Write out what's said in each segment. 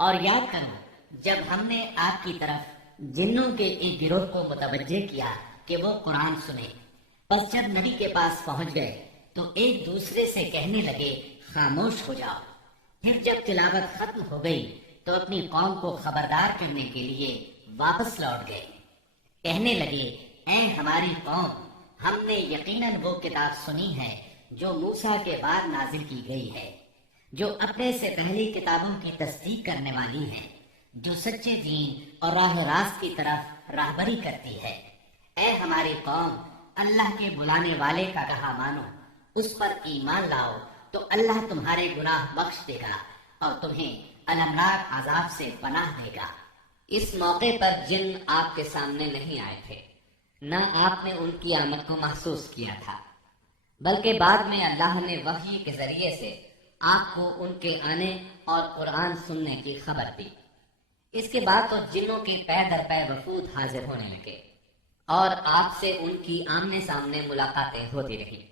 اور یاد کرو جب ہم نے آپ کی طرف جنوں کے ایک گروہ کو متوجہ کیا کہ وہ قرآن سنے، پس جب نبی کے پاس پہنچ گئے تو ایک دوسرے سے کہنے لگے خاموش ہو جاؤ۔ پھر جب تلاوت ختم ہو گئی تو اپنی قوم کو خبردار کرنے کے لیے واپس لوٹ گئے، کہنے لگے اے ہماری قوم، ہم نے یقیناً وہ کتاب سنی ہے جو موسیٰ کے بعد نازل کی گئی ہے، جو اپنے سے پہلی کتابوں کی تصدیق کرنے والی ہے، جو سچے دین اور راہ راست کی طرف راہبری کرتی ہے۔ اے ہماری قوم، اللہ کے بلانے والے کا کہا مانو، اس پر ایمان لاؤ تو اللہ تمہارے گناہ بخش دے گا اور تمہیں المناک عذاب سے پناہ دے گا۔ اس موقع پر جن آپ کے سامنے نہیں آئے تھے، نہ آپ نے ان کی آمد کو محسوس کیا تھا، بلکہ بعد میں اللہ نے وحی کے ذریعے سے آپ کو ان کے آنے اور قرآن سننے کی خبر دی۔ اس کے بعد تو جنوں کے پے در پے وفود حاضر ہونے لگے اور آپ سے ان کی آمنے سامنے ملاقاتیں ہوتی رہی۔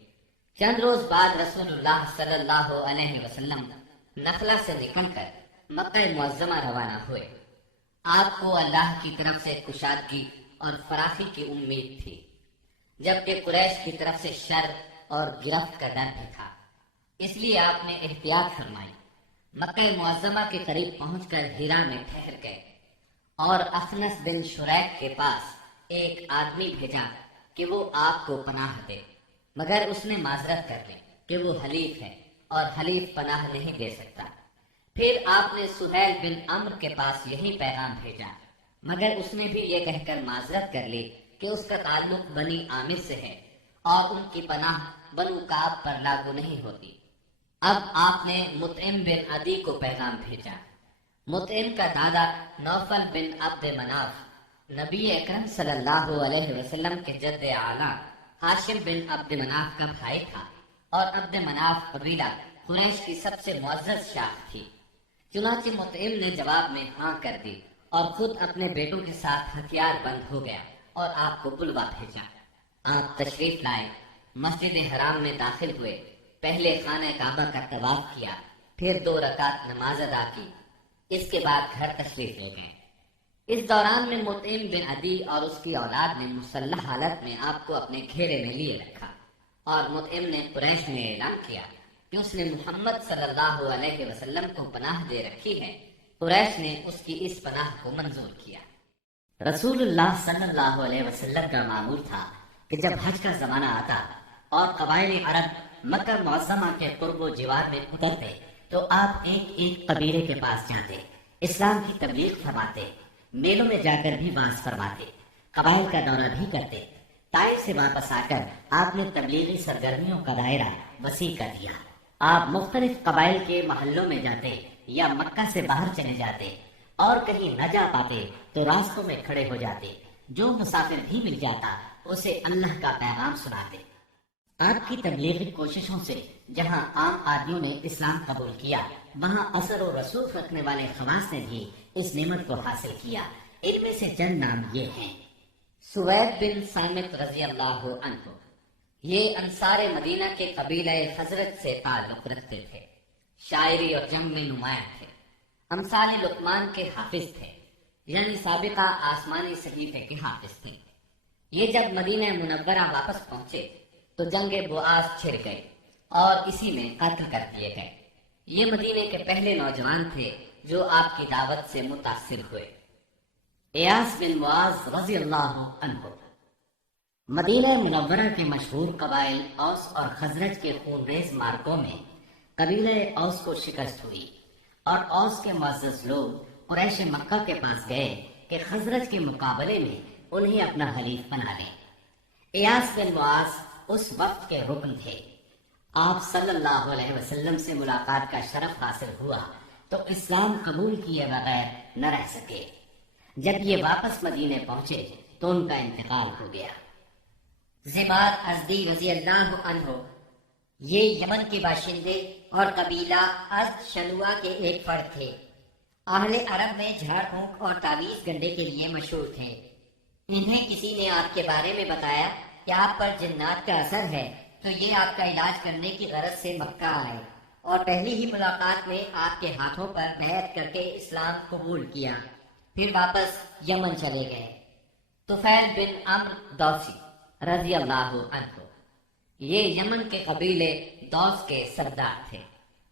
چند روز بعد رسول اللہ صلی اللہ علیہ وسلم نخلا سے نکل کر مکہ معظمہ روانہ ہوئے۔ آپ کو اللہ کی طرف سے کشادگی اور فراخی کی امید تھی، جبکہ قریش کی طرف سے شر اور گرفت کا ڈر بھی تھا، اس لیے آپ نے احتیاط فرمائی۔ مکہ معظمہ کے قریب پہنچ کر ہیرا میں ٹھہر گئے اور اخنس بن شریک کے پاس ایک آدمی بھیجا کہ وہ آپ کو پناہ دے، مگر اس نے معذرت کر لی کہ وہ حلیف ہے اور حلیف پناہ نہیں دے سکتا۔ پھر آپ نے سہیل بن عمرو کے پاس یہی پیغام بھیجا، مگر اس نے بھی یہ کہہ کر معذرت کر لی کہ اس کا تعلق بنی عامر سے ہے اور ان کی پناہ بنو کعب پر لاگو نہیں ہوتی۔ اب آپ نے مطعم بن عدی کو پیغام بھیجا۔ مطعم کا دادا نوفل بن عبد مناف نبی اکرم صلی اللہ علیہ وسلم کے جد اعلیٰ ہاشم بن عبد مناف کا بھائی تھا، اور عبد مناف قبیلہ قریش کی سب سے معزز شاخ تھی۔ چنانچہ مطعم نے جواب میں ہاں کر دی اور خود اپنے بیٹوں کے ساتھ ہتھیار بند ہو گیا اور آپ کو بلوا بھیجا۔ آپ تشریف لائے، مسجد حرام میں داخل ہوئے، پہلے خانہ کعبہ کا طواف کیا، پھر 2 رکعت نماز ادا کی، اس کے بعد گھر تشریف لے گئے۔ اس دوران میں مطعم بن عدی اور اس کی اولاد نے مسلح حالت میں آپ کو اپنے گھیرے میں لیے رکھا، اور مطعم نے قریش میں اعلان کیا کہ اس نے محمد صلی اللہ علیہ وسلم کو پناہ دے رکھی ہے۔ قریش نے اس کی اس پناہ کو منظور کیا۔ رسول اللہ صلی اللہ علیہ وسلم کا معمول تھا کہ جب حج کا زمانہ آتا اور قبائل عرب مکہ معظمہ کے قرب و جوار میں اترتے تو آپ ایک ایک قبیلے کے پاس جاتے، اسلام کی تبلیغ فرماتے، میلوں میں جا کر بھی واعظ فرماتے، قبائل کا دورہ بھی کرتے۔ طائف سے واپس آ کر آپ نے تبلیغی سرگرمیوں کا دائرہ وسیع کر دیا۔ آپ مختلف قبائل کے محلوں میں جاتے یا مکہ سے باہر چلے جاتے، اور کہیں نہ جا پاتے تو راستوں میں کھڑے ہو جاتے، جو مسافر بھی مل جاتا اسے اللہ کا پیغام سناتے۔ آپ کی تبلیغی کوششوں سے جہاں عام آدمیوں نے اسلام قبول کیا، وہاں اثر و رسوخ رکھنے والے خواص نے بھی اس نعمت کو حاصل کیا۔ ان میں سے چند نام یہ ہیں: سوید بن صامت رضی اللہ عنہ، یہ انصار مدینہ کے قبیلہ خزرج سے تعلق رکھتے تھے، شاعری اور جنگ میں نمایاں تھے، امثال لقمان کے حافظ تھے، یعنی سابقہ آسمانی صحیفے کے حافظ تھے۔ یہ جب مدینہ منورہ واپس پہنچے تو جنگ بؤاس چھڑ گئی اور اسی میں قتل کر دیے گئے۔ یہ مدینے کے پہلے نوجوان تھے جو آپ کی دعوت سے متاثر ہوئے۔ ایاس بن معاذ رضی اللہ عنہ، مدینہ منورہ کے مشہور قبائل اوس اور خزرج کے خونریز مارکوں میں قبیلہ اوس کو شکست ہوئی، اور اوس کے معزز لوگ قریش مکہ کے پاس گئے کہ خزرج کے مقابلے میں انہیں اپنا حلیف بنا لیں۔ ایاس بن معاذ اس وقت کے رکن تھے۔ آپ صلی اللہ علیہ وسلم سے ملاقات کا شرف حاصل ہوا تو اسلام قبول کیے بغیر نہ رہ سکے۔ جب یہ واپس مدینے پہنچے تو ان کا انتقال ہو گیا۔ زبار ازدی رضی اللہ عنہ، یہ یمن کے باشندے اور قبیلہ ازد شنوا کے ایک فرد تھے۔ اہل عرب میں جھاڑ پھونک اور تعویذ گنڈے کے لیے مشہور تھے۔ انہیں کسی نے آپ کے بارے میں بتایا کہ آپ پر جنات کا اثر ہے، تو یہ آپ کا علاج کرنے کی غرض سے مکہ آئے اور پہلی ہی ملاقات میں آپ کے ہاتھوں پر بیعت کر کے اسلام قبول کیا، پھر واپس یمن چلے گئے۔ طفیل بن عمرو دوسی رضی اللہ عنہ، یہ یمن کے قبیلے دوس کے سردار تھے۔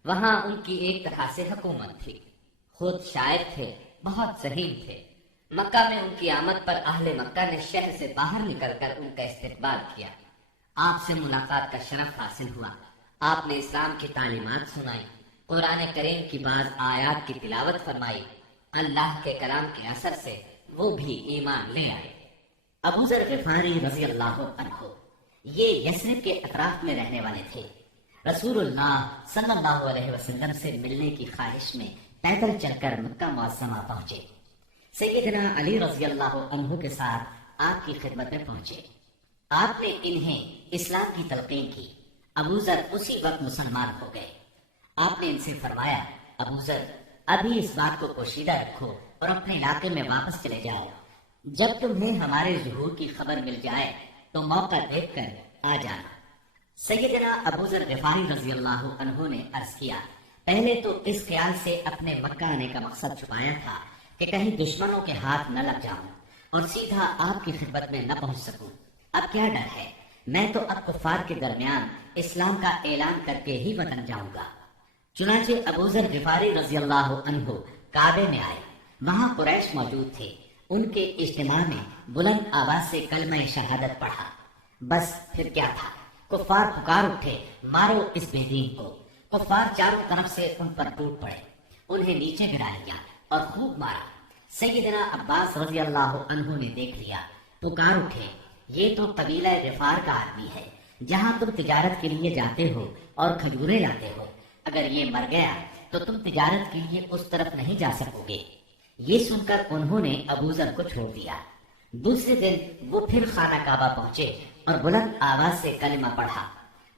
وہاں ان کی ایک طرح سے حکومت تھی، خود شاعر تھے، بہت ذہین تھے۔ مکہ میں ان کی آمد پر اہل مکہ نے شہر سے باہر نکل کر ان کا استقبال کیا۔ آپ سے ملاقات کا شرف حاصل ہوا۔ آپ نے اسلام کی تعلیمات سنائی، قرآن کریم کی بعض آیات کی تلاوت فرمائی۔ اللہ کے کلام کے اثر سے وہ بھی ایمان لے آئے۔ ابو ذر غفاری رضی اللہ عنہ یہ یثرب کے اطراف میں رہنے والے تھے۔ رسول اللہ صلی اللہ علیہ وسلم سے ملنے کی خواہش میں پیدل چل کر مکہ معظمہ پہنچے۔ سیدنا علی رضی اللہ عنہ کے ساتھ آپ کی خدمت میں پہنچے۔ آپ نے انہیں اسلام کی تلقین کی۔ ابو ذر اسی وقت مسلمان ہو گئے۔ آپ نے ان سے فرمایا، ابو ذر ابھی اس بات کو پوشیدہ رکھو اور اپنے علاقے میں واپس چلے جاؤ۔ جب تمہیں ہمارے ظہور کی خبر مل جائے تو موقع دیکھ کر آ جانا۔ سیدنا ابو ذر غفاری رضی اللہ عنہ نے عرض کیا، پہلے تو اس خیال سے اپنے مکہ آنے کا مقصد چھپایا تھا کہ کہیں دشمنوں کے ہاتھ نہ لگ جاؤں اور سیدھا آپ کی خدمت میں نہ پہنچ سکوں۔ اب کیا ڈر ہے، میں تو اب کفار کے درمیان اسلام کا اعلان کر کے ہی وطن جاؤں گا۔ چنانچہ ابو ذر غفاری رضی اللہ عنہ کعبے میں آئے۔ وہاں قریش موجود تھے۔ ان کے اجتماع میں بلند آواز سے کلمہ شہادت پڑھا۔ بس پھر کیا تھا، کفار پکار اٹھے، مارو اس بے دین کو۔ کفار چاروں طرف سے ان پر ٹوٹ پڑے، انہیں نیچے گرا لیا اور خوب مارا۔ سیدنا عباس رضی اللہ عنہ نے دیکھ لیا، پکار اٹھے، یہ تو قبیلہ غفار کا آدمی ہے، جہاں تم تجارت کے لیے جاتے ہو اور کھجورے لاتے ہو، اگر یہ مر گیا تو تم تجارت کے لیے اس طرف نہیں جا سکو گے۔ یہ سن کر انہوں نے ابو ذر کو چھوڑ دیا۔ دوسرے دن وہ پھر خانہ کعبہ پہنچے اور بلند آواز سے کلمہ پڑھا۔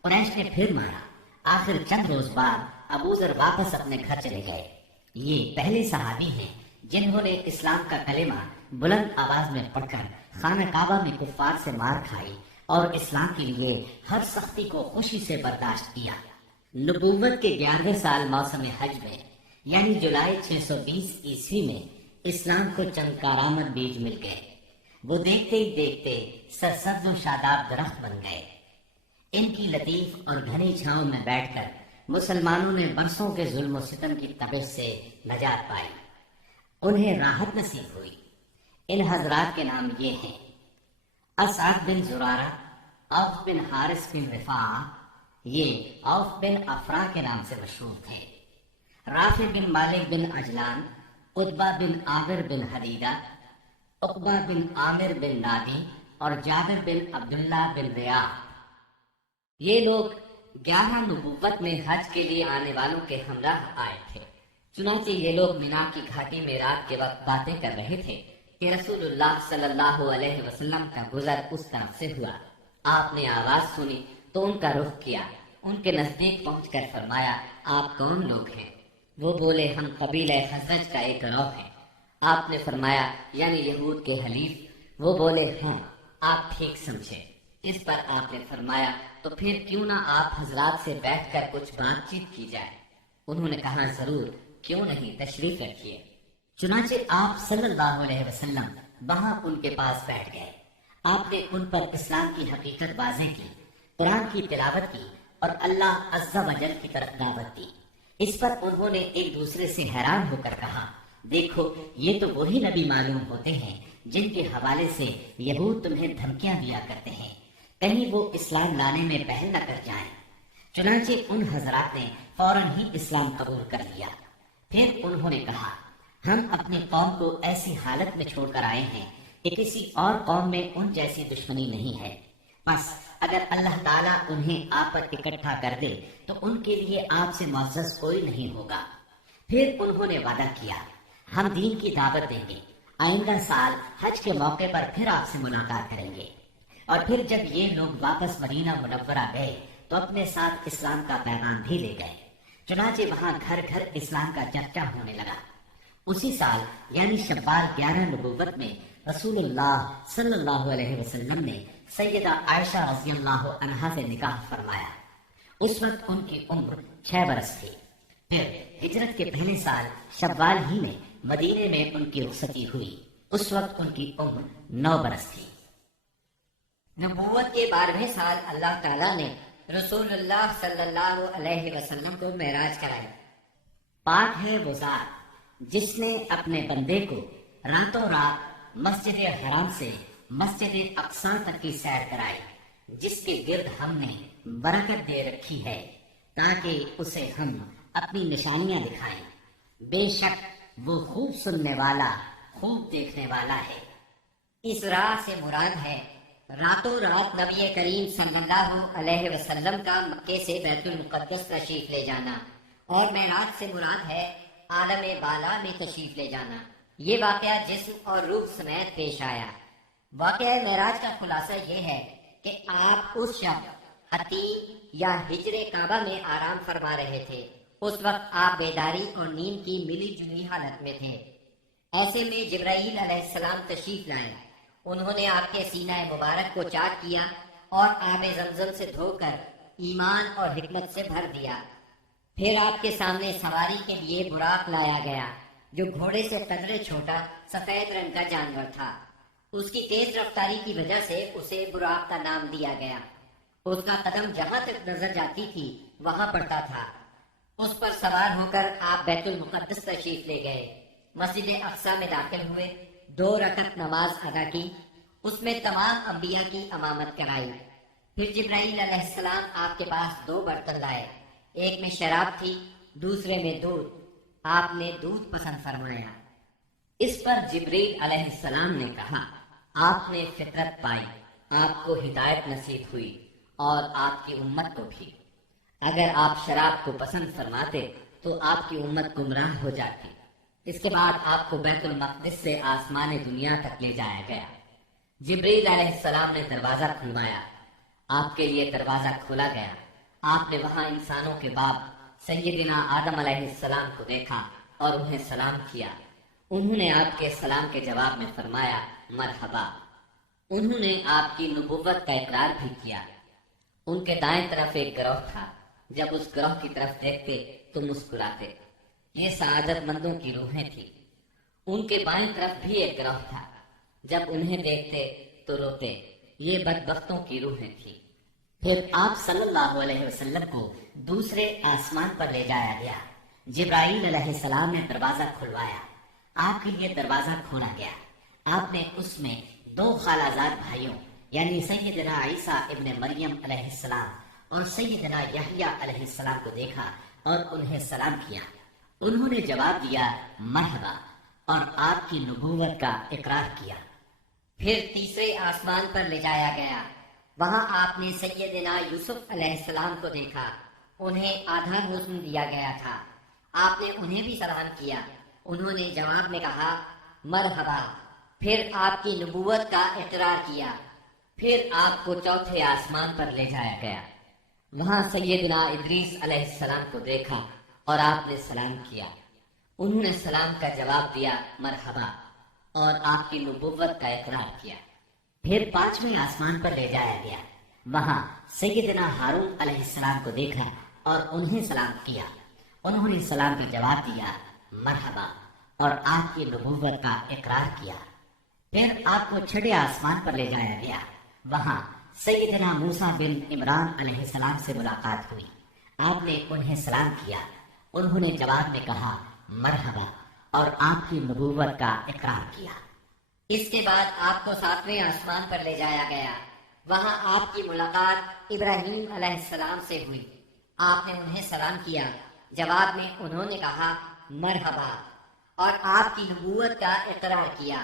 قریش نے پھر مارا۔ آخر چند روز بعد ابو ذر واپس اپنے گھر چلے گئے۔ یہ پہلے صحابی ہیں جنہوں نے اسلام کا کلمہ بلند آواز میں پڑھ کر خانہ کعبہ میں کفار سے مار کھائی اور اسلام کے لیے ہر سختی کو خوشی سے برداشت کیا۔ نبوت کے 11ویں سال موسم حج میں یعنی جولائی 620 عیسوی میں اسلام کو چند کارآمد بیج مل گئے۔ وہ دیکھتے ہی دیکھتے سرسبز و شاداب درخت بن گئے۔ ان کی لطیف اور گھنی چھاؤں میں بیٹھ کر مسلمانوں نے برسوں کے ظلم و ستم کی تپش سے نجات پائی، انہیں راحت نصیب ہوئی۔ ان حضرات کے نام یہ ہیں: اسعد بن زرارہ، اوف بن حارث بن رفاعہ، یہ اوف بن افرا کے نام سے مشہور تھے۔ رافع بن مالک بن عجلان، عتبہ بن عامر بن حدیدہ، عقبہ بن عامر بن نادی اور جابر بن عبداللہ بن ریاح۔ یہ لوگ 11 نبوت میں حج کے لیے آنے والوں کے ہمراہ آئے تھے۔ چنانچہ یہ لوگ مینا کی گھاٹی میں رات کے وقت باتیں کر رہے تھے کہ رسول اللہ صلی اللہ علیہ وسلم کا گزر اس طرف سے ہوا۔ آپ نے آواز سنی تو ان کا رخ کیا، ان کے نزدیک پہنچ کر فرمایا، آپ کون لوگ ہیں؟ وہ بولے، ہم قبیلہ خزرج کا ایک گروہ ہیں۔ آپ نے فرمایا، یعنی یہود کے حلیف؟ وہ بولے، ہاں، آپ ٹھیک سمجھے۔ اس پر آپ نے فرمایا، تو پھر کیوں نہ آپ حضرات سے بیٹھ کر کچھ بات چیت کی جائے؟ انہوں نے کہا، ضرور، کیوں نہیں، تشریف رکھیے۔ چنانچہ آپ صلی اللہ علیہ وسلم وہاں ان کے پاس بیٹھ گئے۔ آپ نے ان پر اسلام کی حقیقت واضح کی، قرآن کی تلاوت کی اور اللہ عز و جل کی طرف دعوت دی۔ اس پر انہوں نے ایک دوسرے سے حیران ہو کر کہا، دیکھو، یہ تو وہی نبی معلوم ہوتے ہیں جن کے حوالے سے یہود تمہیں دھمکیاں دیا کرتے ہیں، کہیں وہ اسلام لانے میں پہل نہ کر جائیں۔ چنانچہ ان حضرات نے فوراً ہی اسلام قبول کر لیا۔ پھر انہوں نے کہا، ہم اپنی قوم کو ایسی حالت میں چھوڑ کر آئے ہیں کہ کسی اور قوم میں ان جیسی دشمنی نہیں ہے، بس اگر اللہ تعالیٰ انہیں آپ پر اکٹھا کر دے تو ان کے لیے آپ سے معزز کوئی نہیں ہوگا۔ پھر انہوں نے وعدہ کیا، ہم دین کی دعوت دیں گے، آئندہ سال حج کے موقع پر پھر آپ سے ملاقات کریں گے۔ اور پھر جب یہ لوگ واپس مدینہ منورہ گئے تو اپنے ساتھ اسلام کا پیغام بھی لے گئے۔ چنانچہ وہاں گھر گھر اسلام کا چرچا ہونے لگا۔ اسی سال یعنی شوال 11 نبوت میں رسول اللہ صلی اللہ علیہ وسلم نے سیدہ عائشہ رضی اللہ عنہا سے نکاح فرمایا۔ اس وقت ان کی عمر 6 برس تھی۔ پھر ہجرت کے پہلے سال شوال ہی میں مدینے میں ان کی رخصتی ہوئی، اس وقت ان کی عمر 9 برس تھی۔ نبوت کے 12ویں سال اللہ تعالیٰ نے رسول اللہ صلی اللہ علیہ وسلم کو معراج کرایا۔ پاک ہے وہ ذات جس نے اپنے بندے کو راتوں رات مسجد حرام سے مسجد اقصی تک کی سیر کرائی، جس کے گرد ہم نے برکت دے رکھی ہے تاکہ اسے ہم اپنی نشانیاں دکھائیں۔ بے شک وہ خوب سننے والا، خوب دیکھنے والا ہے۔ اس راہ سے مراد ہے راتوں رات نبی کریم صلی اللہ علیہ وسلم کا مکے سے بیت المقدس تشریف لے جانا، اور معراج سے مراد ہے عالم بالا میں تشریف لے جانا۔ یہ واقعہ جسم اور روح سمیت پیش آیا۔ واقعہ معراج کا خلاصہ یہ ہے کہ آپ اس شب عتیق یا ہجر کعبہ میں آرام فرما رہے تھے۔ اس وقت آپ بیداری اور نیند کی ملی جلی حالت میں تھے۔ ایسے میں جبرائیل علیہ السلام تشریف لائے۔ انہوں نے آپ کے سینہ مبارک کو چاک کیا اور آب زمزم سے دھو کر ایمان اور حکمت سے بھر دیا۔ پھر آپ کے سامنے سواری کے لیے براق لایا گیا، جو گھوڑے سے قدرے چھوٹا سفید رنگ کا جانور تھا۔ اس کی تیز رفتاری کی وجہ سے اسے براق کا نام دیا گیا۔ اس کا قدم جہاں تک نظر جاتی تھی وہاں پڑتا تھا۔ اس پر سوار ہو کر آپ بیت المقدس تشریف لے گئے، مسجد اقصی میں داخل ہوئے، 2 رکعت نماز ادا کی، اس میں تمام انبیاء کی امامت کرائی۔ پھر جبرائیل علیہ السلام آپ کے پاس 2 برتن لائے، ایک میں شراب تھی، دوسرے میں دودھ۔ آپ نے دودھ پسند فرمایا۔ اس پر جبرائیل علیہ السلام نے کہا، آپ نے فطرت پائی، آپ کو ہدایت نصیب ہوئی اور آپ کی امت کو بھی۔ اگر آپ شراب کو پسند فرماتے تو آپ کی امت گمراہ ہو جاتی۔ اس کے بعد آپ کو بیت المقدس سے آسمان دنیا تک لے جایا گیا۔ جبرائیل علیہ السلام نے دروازہ کھلوایا، آپ کے لیے دروازہ کھولا گیا۔ آپ نے وہاں انسانوں کے باپ سیدنا آدم علیہ السلام کو دیکھا اور انہیں سلام کیا۔ انہوں نے آپ کے سلام کے جواب میں فرمایا مرحبا۔ انہوں نے آپ کی نبوت کا اقرار بھی کیا۔ ان کے دائیں طرف ایک گروہ تھا، جب اس گروہ کی طرف دیکھتے تو مسکراتے۔ یہ سعادت مندوں کی روحیں تھیں۔ ان کے بائیں طرف بھی ایک گروہ تھا، جب انہیں دیکھتے تو روتے۔ یہ بدبختوں کی روحیں تھیں۔ پھر آپ صلی اللہ علیہ وسلم کو دوسرے آسمان پر لے جایا گیا۔ جبرائیل علیہ السلام نے دروازہ کھلوایا، آپ کے لیے دروازہ کھولا گیا۔ آپ نے اس میں 2 خالہ زاد بھائیوں یعنی سیدنا عیسیٰ ابن مریم علیہ السلام اور سیدنا یحییٰ علیہ السلام کو دیکھا اور انہیں سلام کیا۔ انہوں نے جواب دیا مرحبا اور آپ کی نبوت کا اقرار کیا۔ پھر تیسرے آسمان پر لے جایا گیا۔ وہاں آپ نے سیدنا یوسف علیہ السلام کو دیکھا۔ انہیں آدھا حسن دیا گیا تھا۔ آپ نے انہیں بھی سلام کیا۔ انہوں نے جواب میں کہا مرحبا۔ پھر آپ کی نبوت کا اقرار کیا۔ پھر آپ کو چوتھے آسمان پر لے جایا گیا۔ وہاں سیدنا ادریس علیہ السلام کو دیکھا اور آپ نے سلام کیا۔ انہوں نے سلام کا جواب دیا مرحبا اور آپ کی نبوت کا اقرار کیا۔ پھر 5ویں آسمان پر لے جایا گیا۔ وہاں سیدنا ہارون علیہ السلام کو دیکھا اور انہیں سلام کیا۔ انہوں نے سلام کا جواب دیا مرحبا اور آپ کی نبوت کا اقرار کیا۔ پھر آپ کو 6 آسمان پر لے جایا گیا۔ وہاں سیدنا موسیٰ بن عمران علیہ السلام سے ملاقات ہوئی۔ آپ نے انہیں سلام کیا۔ انہوں نے جواب میں کہا مرحبا اور آپ کی نبوت کا اقرار کیا۔ اس کے بعد آپ کو 7ویں آسمان پر لے جایا گیا۔ وہاں آپ کی ملاقات ابراہیم علیہ السلام سے ہوئی۔ آپ نے انہیں سلام کیا۔ جواب میں انہوں نے کہا مرحبا اور آپ کی نبوت کا اقرار کیا۔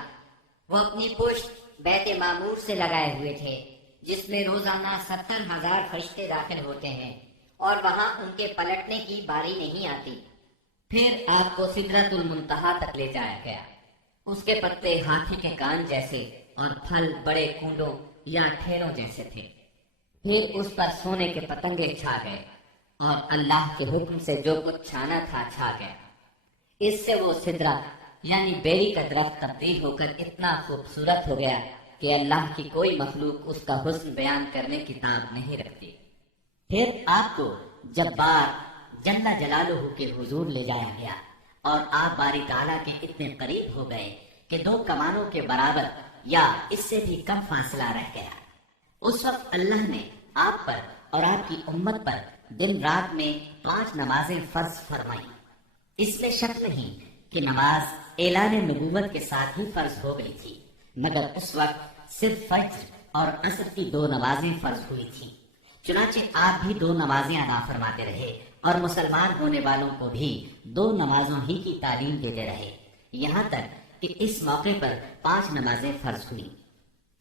وہ اپنی پشت بیت معمور سے لگائے ہوئے تھے، جس میں روزانہ 70,000 فرشتے داخل ہوتے ہیں اور وہاں ان کے پلٹنے کی باری نہیں آتی۔ پھر آپ کو سدرۃ المنتہا تک لے جایا گیا۔ اس کے پتے ہاتھی کے کان جیسے اور پھل بڑے کونڈوں یا ٹھیروں جیسے تھے۔ پھر اس پر سونے کے پتنگے چھا گئے اور اللہ کے حکم سے جو کچھ چھانا تھا چھا گیا۔ اس سے وہ سدرہ یعنی بیری کا درخت تبدیل ہو کر اتنا خوبصورت ہو گیا کہ اللہ کی کوئی مخلوق اس کا حسن بیان کرنے کی تاب نہیں رکھتی۔ پھر آپ کو جبار جل جلالہ کے حضور لے جایا گیا اور آپ باری تعالیٰ کے اتنے قریب ہو گئے کہ 2 کمانوں کے برابر یا اس سے بھی کم فاصلہ رہ گیا۔ اس وقت اللہ نے آپ پر اور آپ کی امت پر دن رات میں 5 نمازیں فرض فرمائی۔ اس میں شک نہیں کہ نماز اعلان نبوت کے ساتھ ہی فرض ہو گئی تھی، مگر اس وقت صرف فجر اور عصر کی 2 نمازیں فرض ہوئی تھیں۔ چنانچہ آپ بھی 2 نمازیں ادا فرماتے رہے اور مسلمان ہونے والوں کو بھی 2 نمازوں ہی کی تعلیم دیتے رہے، یہاں تک کہ اس موقع پر 5 نمازیں فرض ہوئی۔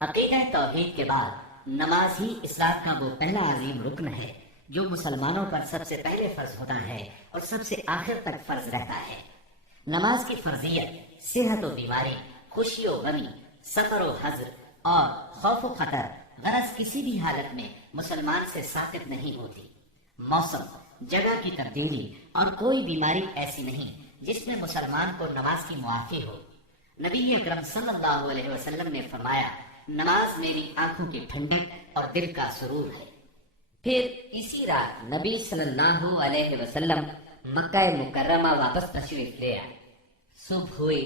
عقیدہ توحید کے بعد نماز ہی اسلام کا وہ پہلا عظیم رکن ہے جو مسلمانوں پر سب سے پہلے فرض ہوتا ہے اور سب سے آخر تک فرض رہتا ہے۔ نماز کی فرضیت صحت و بیماری، خوشی و غمی، سفر و حضر اور خوف و خطر غرض کسی بھی حالت میں مسلمان سے ساقط نہیں ہوتی۔ موسم، جگہ کی تبدیلی اور کوئی بیماری ایسی نہیں جس میں مسلمان کو نماز کی معافی ہو۔ نبی اکرم صلی اللہ علیہ وسلم نے فرمایا، نماز میری آنکھوں کی ٹھنڈک اور دل کا سرور ہے۔ پھر اسی رات نبی صلی اللہ علیہ وسلم مکہ مکرمہ واپس تشریف لے آئے۔ صبح ہوئی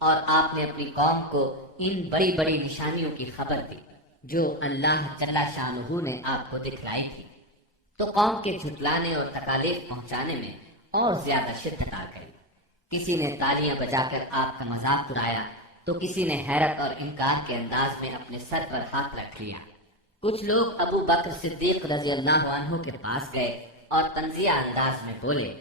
اور آپ نے اپنی قوم کو ان بڑی بڑی نشانیوں کی خبر دی جو اللہ جل شانہ نے آپ کو دکھلائی تھی، تو قوم کے جھٹلانے اور تکالیف پہنچانے میں اور زیادہ شدت آ گئی۔ کسی نے تالیاں بجا کر آپ کا مذاق اڑایا تو کسی نے حیرت اور انکار کے انداز میں اپنے سر پر ہاتھ رکھ لیا۔ کچھ لوگ ابو بکر صدیق رضی اللہ عنہ کے پاس گئے اور تنزیہ انداز میں بولے،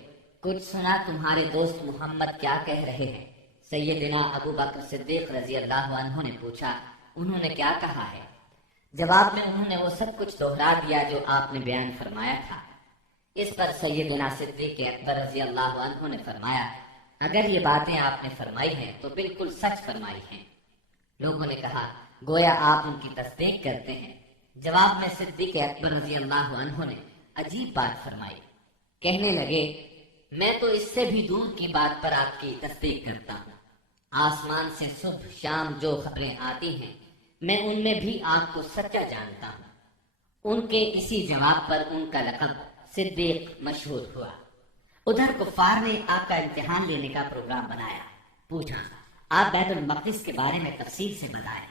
کچھ سنا تمہارے دوست محمد کیا کہہ رہے ہیں؟ سیدنا ابو بکر صدیق رضی اللہ عنہ نے پوچھا، انہوں نے کیا کہا ہے؟ جواب میں انہوں نے وہ سب کچھ دہرا دیا جو آپ نے بیان فرمایا تھا۔ اس پر سیدنا صدیق اکبر رضی اللہ عنہ نے فرمایا، اگر یہ باتیں آپ نے فرمائی ہیں تو بالکل سچ فرمائی ہیں۔ لوگوں نے کہا، گویا آپ ان کی تصدیق کرتے ہیں۔ جواب میں صدیق اکبر رضی اللہ عنہ نے عجیب بات فرمائی، کہنے لگے، میں تو اس سے بھی دور کی بات پر آپ کی تصدیق کرتا ہوں۔ آسمان سے صبح شام جو خبریں آتی ہیں میں ان میں بھی آپ کو سچا جانتا ہوں۔ ان کے اسی جواب پر ان کا لقب صدیق مشہور ہوا۔ ادھر کفار نے آپ کا امتحان لینے کا پروگرام بنایا۔ پوچھا، آپ بیت المقدس کے بارے میں تفصیل سے بتائیں۔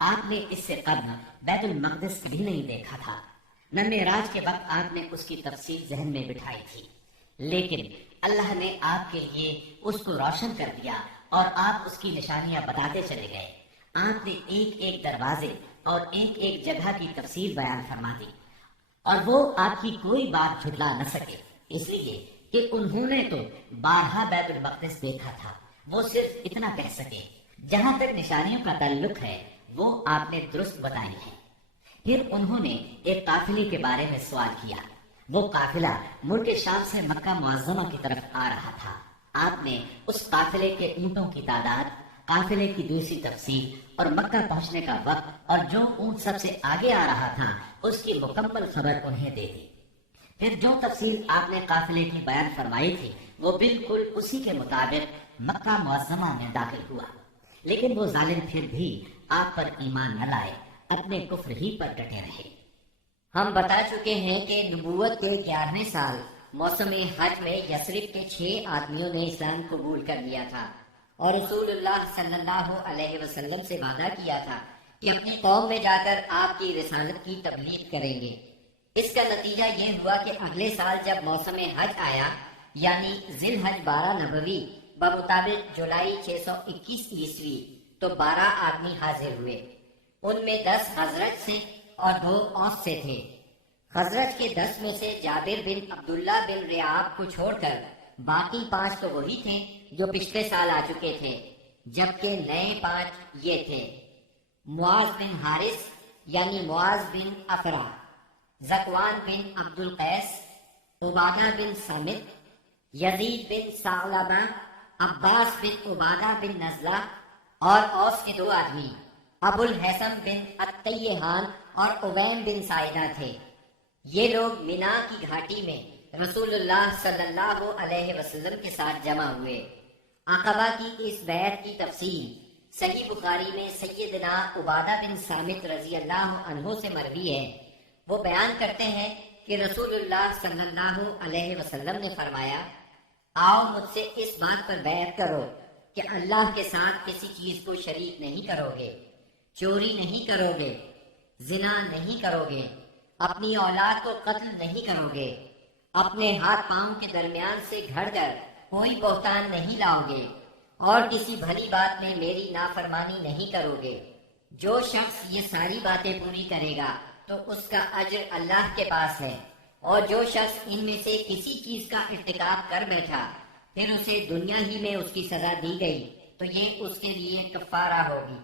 آپ نے اس سے قبل بیت المقدس بھی نہیں دیکھا تھا، نہ معراج کے وقت آپ نے اس کی تفصیل ذہن میں بٹھائی تھی، لیکن اللہ نے آپ کے لیے اس کو روشن کر دیا اور آپ اس کی نشانیاں بتاتے چلے گئے۔ آپ نے ایک ایک دروازے اور ایک ایک جگہ کی تفصیل بیان فرما دی، اور وہ آپ کی کوئی بات جھٹلا نہ سکے، اس لیے کہ انہوں نے تو بارہا بیت المقدس دیکھا تھا۔ وہ صرف اتنا کہہ سکے، جہاں تک نشانیوں کا تعلق ہے وہ آپ نے درست بتائی ہے۔ پھر انہوں نے ایک قافلے کے بارے میں سوال کیا۔ وہ قافلہ ملک شام سے مکہ معظمہ کی طرف آ رہا تھا۔ آپ نے اس قافلے کے اونٹوں کی تعداد، قافلے کی دوسری تفصیل اور مکہ پہنچنے کا وقت اور جو اونٹ سب سے آگے آ رہا تھا اس کی مکمل خبر انہیں دے دی۔ پھر جو تفصیل آپ نے قافلے کی بیان فرمائی تھی وہ بالکل اسی کے مطابق مکہ معظمہ میں داخل ہوا، لیکن وہ ظالم پھر بھی آپ پر ایمان نہ لائے، اپنے کفر ہی پر ڈٹے رہے۔ ہم بتا چکے ہیں کہ نبوت کے 11ویں سال موسم حج میں یثرب کے 6 آدمیوں نے اسلام قبول کر لیا تھا اور رسول اللہ صلی اللہ علیہ وسلم سے وعدہ کیا تھا کہ اپنی قوم میں جا کر آپ کی رسالت کی تبلیغ کریں گے۔ اس کا نتیجہ یہ ہوا کہ اگلے سال جب موسم حج آیا، یعنی ذی الحج 12 نبوی بمطابق جولائی 621 عیسوی، تو 12 آدمی حاضر ہوئے۔ ان میں 10 حضرت سے اور 2 اوس سے تھے۔ حضرت کے 10 میں سے جابر بن عبداللہ بن ریاب کو چھوڑ کر باقی 5 تو وہی تھے جو پچھلے سال آ چکے تھے، جبکہ نئے 5 یہ تھے: معاذ بن حارث یعنی معاذ بن افرا، زکوان بن عبد القیس، عبادہ بن سامت، یزید بن ثعلبہ، عباس بن عبادہ بن نزلہ، اور اوس کے 2 آدمی ابو الحسن بن التیہان اور اویم بن سائدہ تھے۔ یہ لوگ مینا کی گھاٹی میں رسول اللہ صلی اللہ علیہ وسلم کے ساتھ جمع ہوئے۔ عقبہ کی اس بیعت کی تفصیل صحیح بخاری میں سیدنا عبادہ بن سامت رضی اللہ عنہ سے مروی ہے۔ وہ بیان کرتے ہیں کہ رسول اللہ صلی اللہ علیہ وسلم نے فرمایا، آؤ مجھ سے اس بات پر بیعت کرو کہ اللہ کے ساتھ کسی چیز کو شریک نہیں کرو گے، چوری نہیں کرو گے، زنا نہیں کرو گے، اپنی اولاد کو قتل نہیں کرو گے، اپنے ہاتھ پاؤں کے درمیان سے گھڑ کر کوئی بہتان نہیں لاؤ گے، اور کسی بھلی بات میں میری نافرمانی نہیں کرو گے۔ جو شخص یہ ساری باتیں پوری کرے گا تو اس کا اجر اللہ کے پاس ہے، اور جو شخص ان میں سے کسی چیز کا ارتکاب کر بیٹھا پھر اسے دنیا ہی میں اس کی سزا دی گئی تو یہ اس کے لیے کفارہ ہوگی،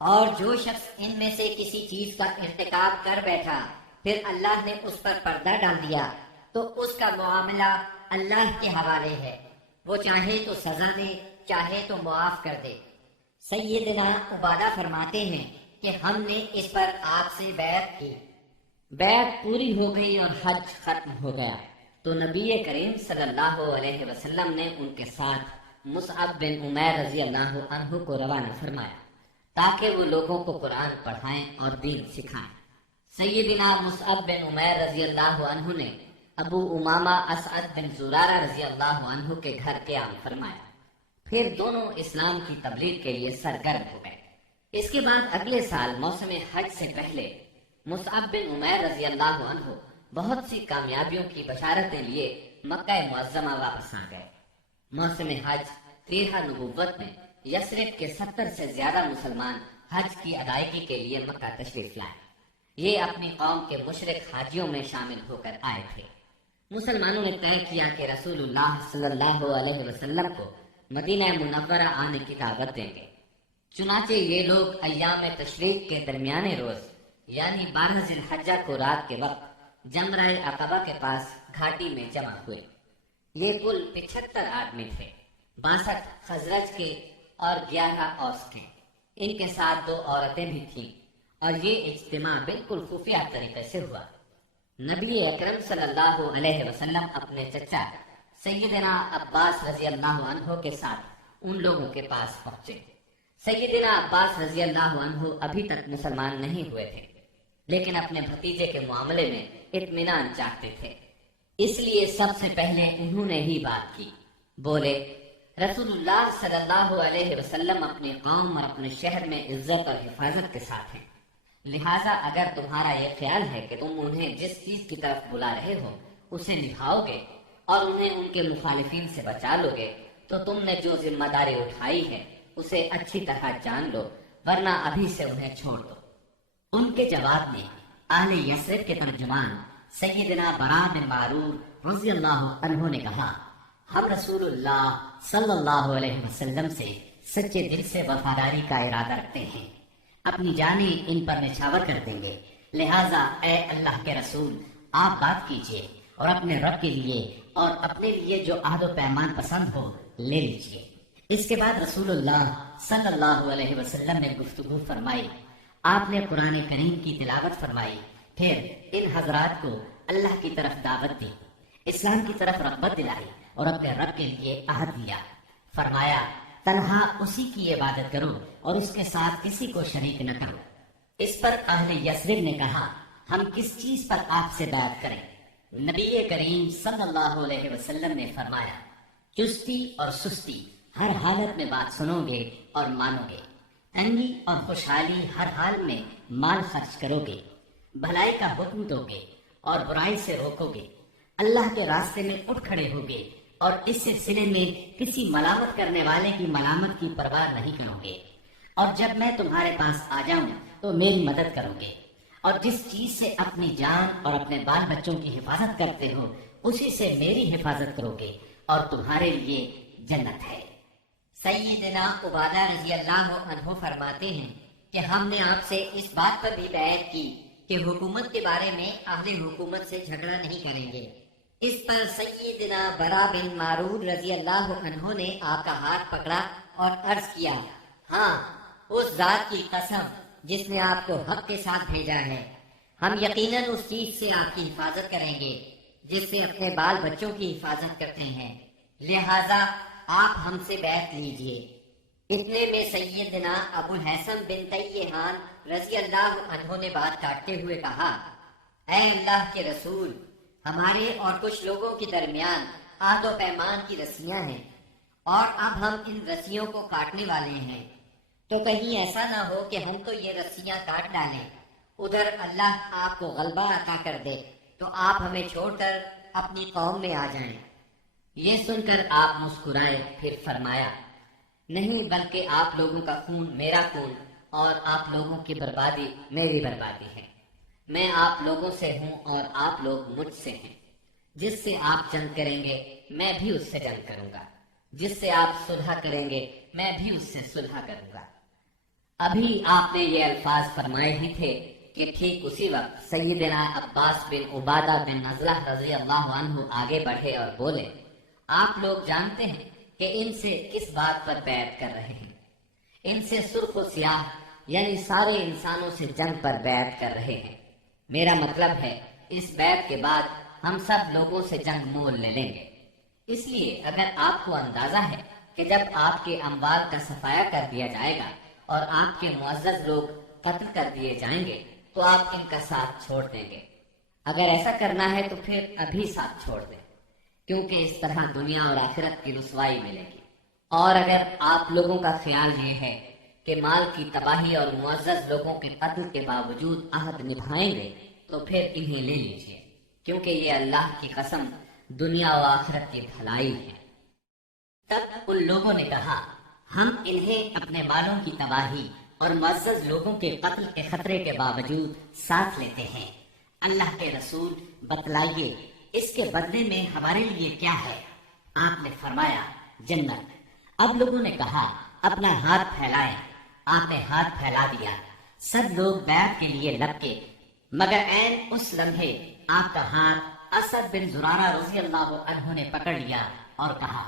اور جو شخص ان میں سے کسی چیز کا ارتکاب کر بیٹھا پھر اللہ نے اس پر پردہ ڈال دیا تو اس کا معاملہ اللہ کے حوالے ہے، وہ چاہے تو سزا دے چاہے تو معاف کر دے۔ سیدنا عبادہ فرماتے ہیں کہ ہم نے اس پر آپ سے بیعت کی، بیعت پوری ہو گئی اور حج ختم ہو گیا تو نبی کریم صلی اللہ علیہ وسلم نے ان کے ساتھ مصعب بن عمیر رضی اللہ عنہ کو روانہ فرمایا تاکہ وہ لوگوں کو قرآن پڑھائیں اور دین سکھائیں۔ سیدنا مصعب بن عمیر رضی اللہ عنہ نے ابو امامہ اسعد بن زرارہ رضی اللہ عنہ کے گھر قیام فرمایا، پھر دونوں اسلام کی تبلیغ کے لیے سرگرم ہو گئے۔ اس کے بعد اگلے سال موسم حج سے پہلے مصعب بن عمیر رضی اللہ عنہ بہت سی کامیابیوں کی بشارتیں لیے مکہ معظمہ واپس آ گئے۔ موسم حج 13 نبوت میں یثرب کے 70 سے زیادہ مسلمان حج کی ادائیگی کے لیے مکہ تشریف لائے۔ یہ اپنی قوم کے مشرک حاجیوں میں شامل ہو کر آئے تھے۔ مسلمانوں نے طے کیا کہ رسول اللہ صلی اللہ علیہ وسلم کو مدینہ منورہ آنے کی دعوت دیں گے، چنانچہ یہ لوگ ایام تشریق کے درمیانے روز یعنی 12 ذی الحجہ کو رات کے وقت جمرہ عقبہ کے پاس گھاٹی میں جمع ہوئے۔ یہ کل 75 آدمی تھے، 62 خزرج کے اور 11 اوس کے، ان کے ساتھ 2 عورتیں بھی تھیں، اور یہ اجتماع بالکل خفیہ طریقے سے ہوا۔ نبی اکرم صلی اللہ علیہ وسلم اپنے چچا سیدنا عباس رضی اللہ عنہ کے ساتھ ان لوگوں کے پاس پہنچے۔ سیدنا عباس رضی اللہ عنہ ابھی تک مسلمان نہیں ہوئے تھے، لیکن اپنے بھتیجے کے معاملے میں اطمینان چاہتے تھے، اس لیے سب سے پہلے انہوں نے ہی بات کی۔ بولے، رسول اللہ صلی اللہ علیہ وسلم اپنی قوم اور اپنے شہر میں عزت اور حفاظت کے ساتھ ہیں، لہٰذا اگر تمہارا یہ خیال ہے کہ تم انہیں جس چیز کی طرف بلا رہے ہو اسے نبھاؤ گے اور انہیں ان کے مخالفین سے بچا لو گے تو تم نے جو ذمہ داری اٹھائی ہے اسے اچھی طرح جان لو، ورنہ ابھی سے انہیں چھوڑ دو۔ ان کے جواب میں اہل یثرب کے ترجمان سیدنا برا بن معرور رضی اللہ عنہ نے کہا، ہم رسول اللہ صلی اللہ علیہ وسلم سے سچے دل سے وفاداری کا ارادہ رکھتے ہیں، اپنی جانیں ان پر نچھاور کر دیں گے، لہٰذا اے اللہ کے رسول آپ بات کیجئے اور اپنے رب کے لیے اور اپنے لیے جو عہد و پیمان پسند ہو لے لیجئے۔ اس کے بعد رسول اللہ صلی اللہ علیہ وسلم نے گفتگو فرمائی، آپ نے قرآن کریم کی تلاوت فرمائی، پھر ان حضرات کو اللہ کی طرف دعوت دی، اسلام کی طرف رغبت دلائی اور اپنے رب کے لیے عہد دیا۔ فرمایا، تنہا اسی کی عبادت کرو اور اس کے ساتھ کسی کو شریک نہ کرو۔ اس پر اہل یثرب نے کہا، ہم کس چیز پر آپ سے بیعت کریں؟ نبی کریم صلی اللہ علیہ وسلم نے فرمایا، چستی اور سستی ہر حالت میں بات سنو گے اور مانو گے، تنگی اور خوشحالی ہر حال میں مال خرچ کرو گے، بھلائی کا حکم دو گے اور برائی سے روکو گے، اللہ کے راستے میں اٹھ کھڑے ہوگے اور اس سلسلے میں کسی ملامت کرنے والے کی ملامت کی پرواہ نہیں کرو گے، اور جب میں تمہارے پاس آ جاؤں تو میری مدد کرو گے، اور جس چیز سے اپنی جان اور اپنے بال بچوں کی حفاظت کرتے ہو اسی سے میری حفاظت کرو گے اور تمہارے لیے جنت ہے۔ سیدنا عبادہ رضی اللہ عنہ فرماتے ہیں کہ ہم نے آپ سے اس بات پر بھی بیعت کی کہ حکومت کے بارے میں اہل حکومت سے جھگڑا نہیں کریں گے۔ اس پر سیدنا برا بن معرور رضی اللہ عنہ نے آپ کا ہاتھ پکڑا اور عرض کیا، ہاں اس ذات کی قسم جس نے آپ کو حق کے ساتھ بھیجا ہے، ہم یقیناً اس چیز سے آپ کی حفاظت کریں گے جس سے اپنے بال بچوں کی حفاظت کرتے ہیں، لہذا آپ ہم سے بیعت لیجئے۔ اتنے میں سیدنا ابو الحسن بن تیہان رضی اللہ عنہ نے بات کاٹتے ہوئے کہا، اے اللہ کے رسول، ہمارے اور کچھ لوگوں کے درمیان عہد و پیمان کی رسیاں ہیں، اور اب ہم ان رسیوں کو کاٹنے والے ہیں، تو کہیں ایسا نہ ہو کہ ہم تو یہ رسیاں کاٹ ڈالیں، ادھر اللہ آپ کو غلبہ عطا کر دے تو آپ ہمیں چھوڑ کر اپنی قوم میں آ جائیں۔ یہ سن کر آپ مسکرائے، پھر فرمایا، نہیں، بلکہ آپ لوگوں کا خون میرا خون اور آپ لوگوں کی بربادی میری بربادی ہے۔ میں آپ لوگوں سے ہوں اور آپ لوگ مجھ سے ہیں۔ جس سے آپ جنگ کریں گے میں بھی اس سے جنگ کروں گا، جس سے آپ صلح کریں گے میں بھی اس سے صلح کروں گا۔ ابھی آپ نے یہ الفاظ فرمائے ہی تھے کہ ٹھیک اسی وقت سیدنا عباس بن عبادہ بن نزلہ رضی اللہ عنہ آگے بڑھے اور بولے، آپ لوگ جانتے ہیں کہ ان سے کس بات پر بیعت کر رہے ہیں؟ ان سے سرخ و سیاہ یعنی سارے انسانوں سے جنگ پر بیعت کر رہے ہیں۔ میرا مطلب ہے اس بیعت کے بعد ہم سب لوگوں سے جنگ مول لے لیں گے۔ اس لیے اگر آپ کو اندازہ ہے کہ جب آپ کے اموال کا صفایا کر دیا جائے گا اور آپ کے معزز لوگ قتل کر دیے جائیں گے تو آپ ان کا ساتھ چھوڑ دیں گے۔ اگر ایسا کرنا ہے تو پھر ابھی ساتھ چھوڑ دیں، کیونکہ اس طرح دنیا اور آخرت کی رسوائی ملے گی۔ اور اگر آپ لوگوں کا خیال یہ ہے کہ مال کی تباہی اور معزز لوگوں کے قتل کے باوجود عہد نبھائیں گے تو پھر انہیں لے لیجیے، کیونکہ یہ اللہ کی قسم دنیا و آخرت کی بھلائی ہے۔ تب ان لوگوں نے کہا، ہم انہیں اپنے مالوں کی تباہی اور معزز لوگوں کے قتل کے خطرے کے باوجود ساتھ لیتے ہیں۔ اللہ کے رسول بتلائیے اس کے بدلے میں ہمارے لیے کیا ہے؟ آپ نے فرمایا، جنت۔ اب لوگوں نے کہا، اپنا ہاتھ پھیلائیں۔ آپ نے ہاتھ پھیلا دیا، سب لوگ بیعت کے لیے لپکے، مگر عین اس لمحے آپ کا ہاتھ اسد بن زرارہ رضی اللہ عنہ نے پکڑ لیا اور کہا،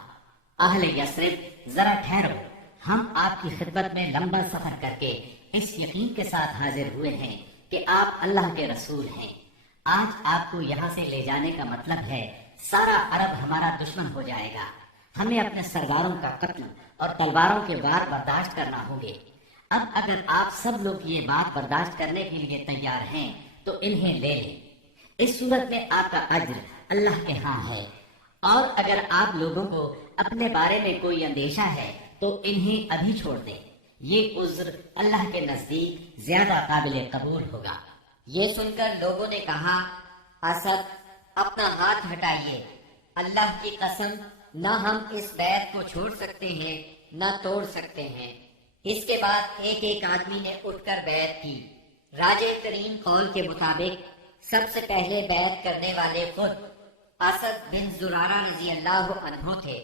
اہل یثرب ذرا ٹھہرو، ہم آپ کی خدمت میں لمبا سفر کر کے اس یقین کے ساتھ حاضر ہوئے ہیں کہ آپ اللہ کے رسول ہیں۔ آج آپ کو یہاں سے لے جانے کا مطلب ہے سارا عرب ہمارا دشمن ہو جائے گا، ہمیں اپنے سرداروں کا قتل اور تلواروں کے وار برداشت کرنا ہوں گے۔ اب اگر آپ سب لوگ یہ بات برداشت کرنے کے لیے تیار ہیں تو انہیں لے لیں، اس صورت میں آپ کا اجر اللہ کے ہاں ہے، اور اگر آپ لوگوں کو اپنے بارے میں کوئی اندیشہ ہے تو انہیں ابھی چھوڑ دیں، یہ عذر اللہ کے نزدیک زیادہ قابل قبول ہوگا۔ یہ سن کر لوگوں نے کہا، اسد اپنا ہاتھ ہٹائیے، اللہ کی قسم نہ ہم اس بیعت کو چھوڑ سکتے ہیں نہ توڑ سکتے ہیں۔ اس کے بعد ایک ایک آدمی نے اٹھ کر بیعت کی۔ راجہ ترین قول کے مطابق سب سے پہلے بیعت کرنے والے خود اسد بن زرارہ رضی اللہ عنہ تھے۔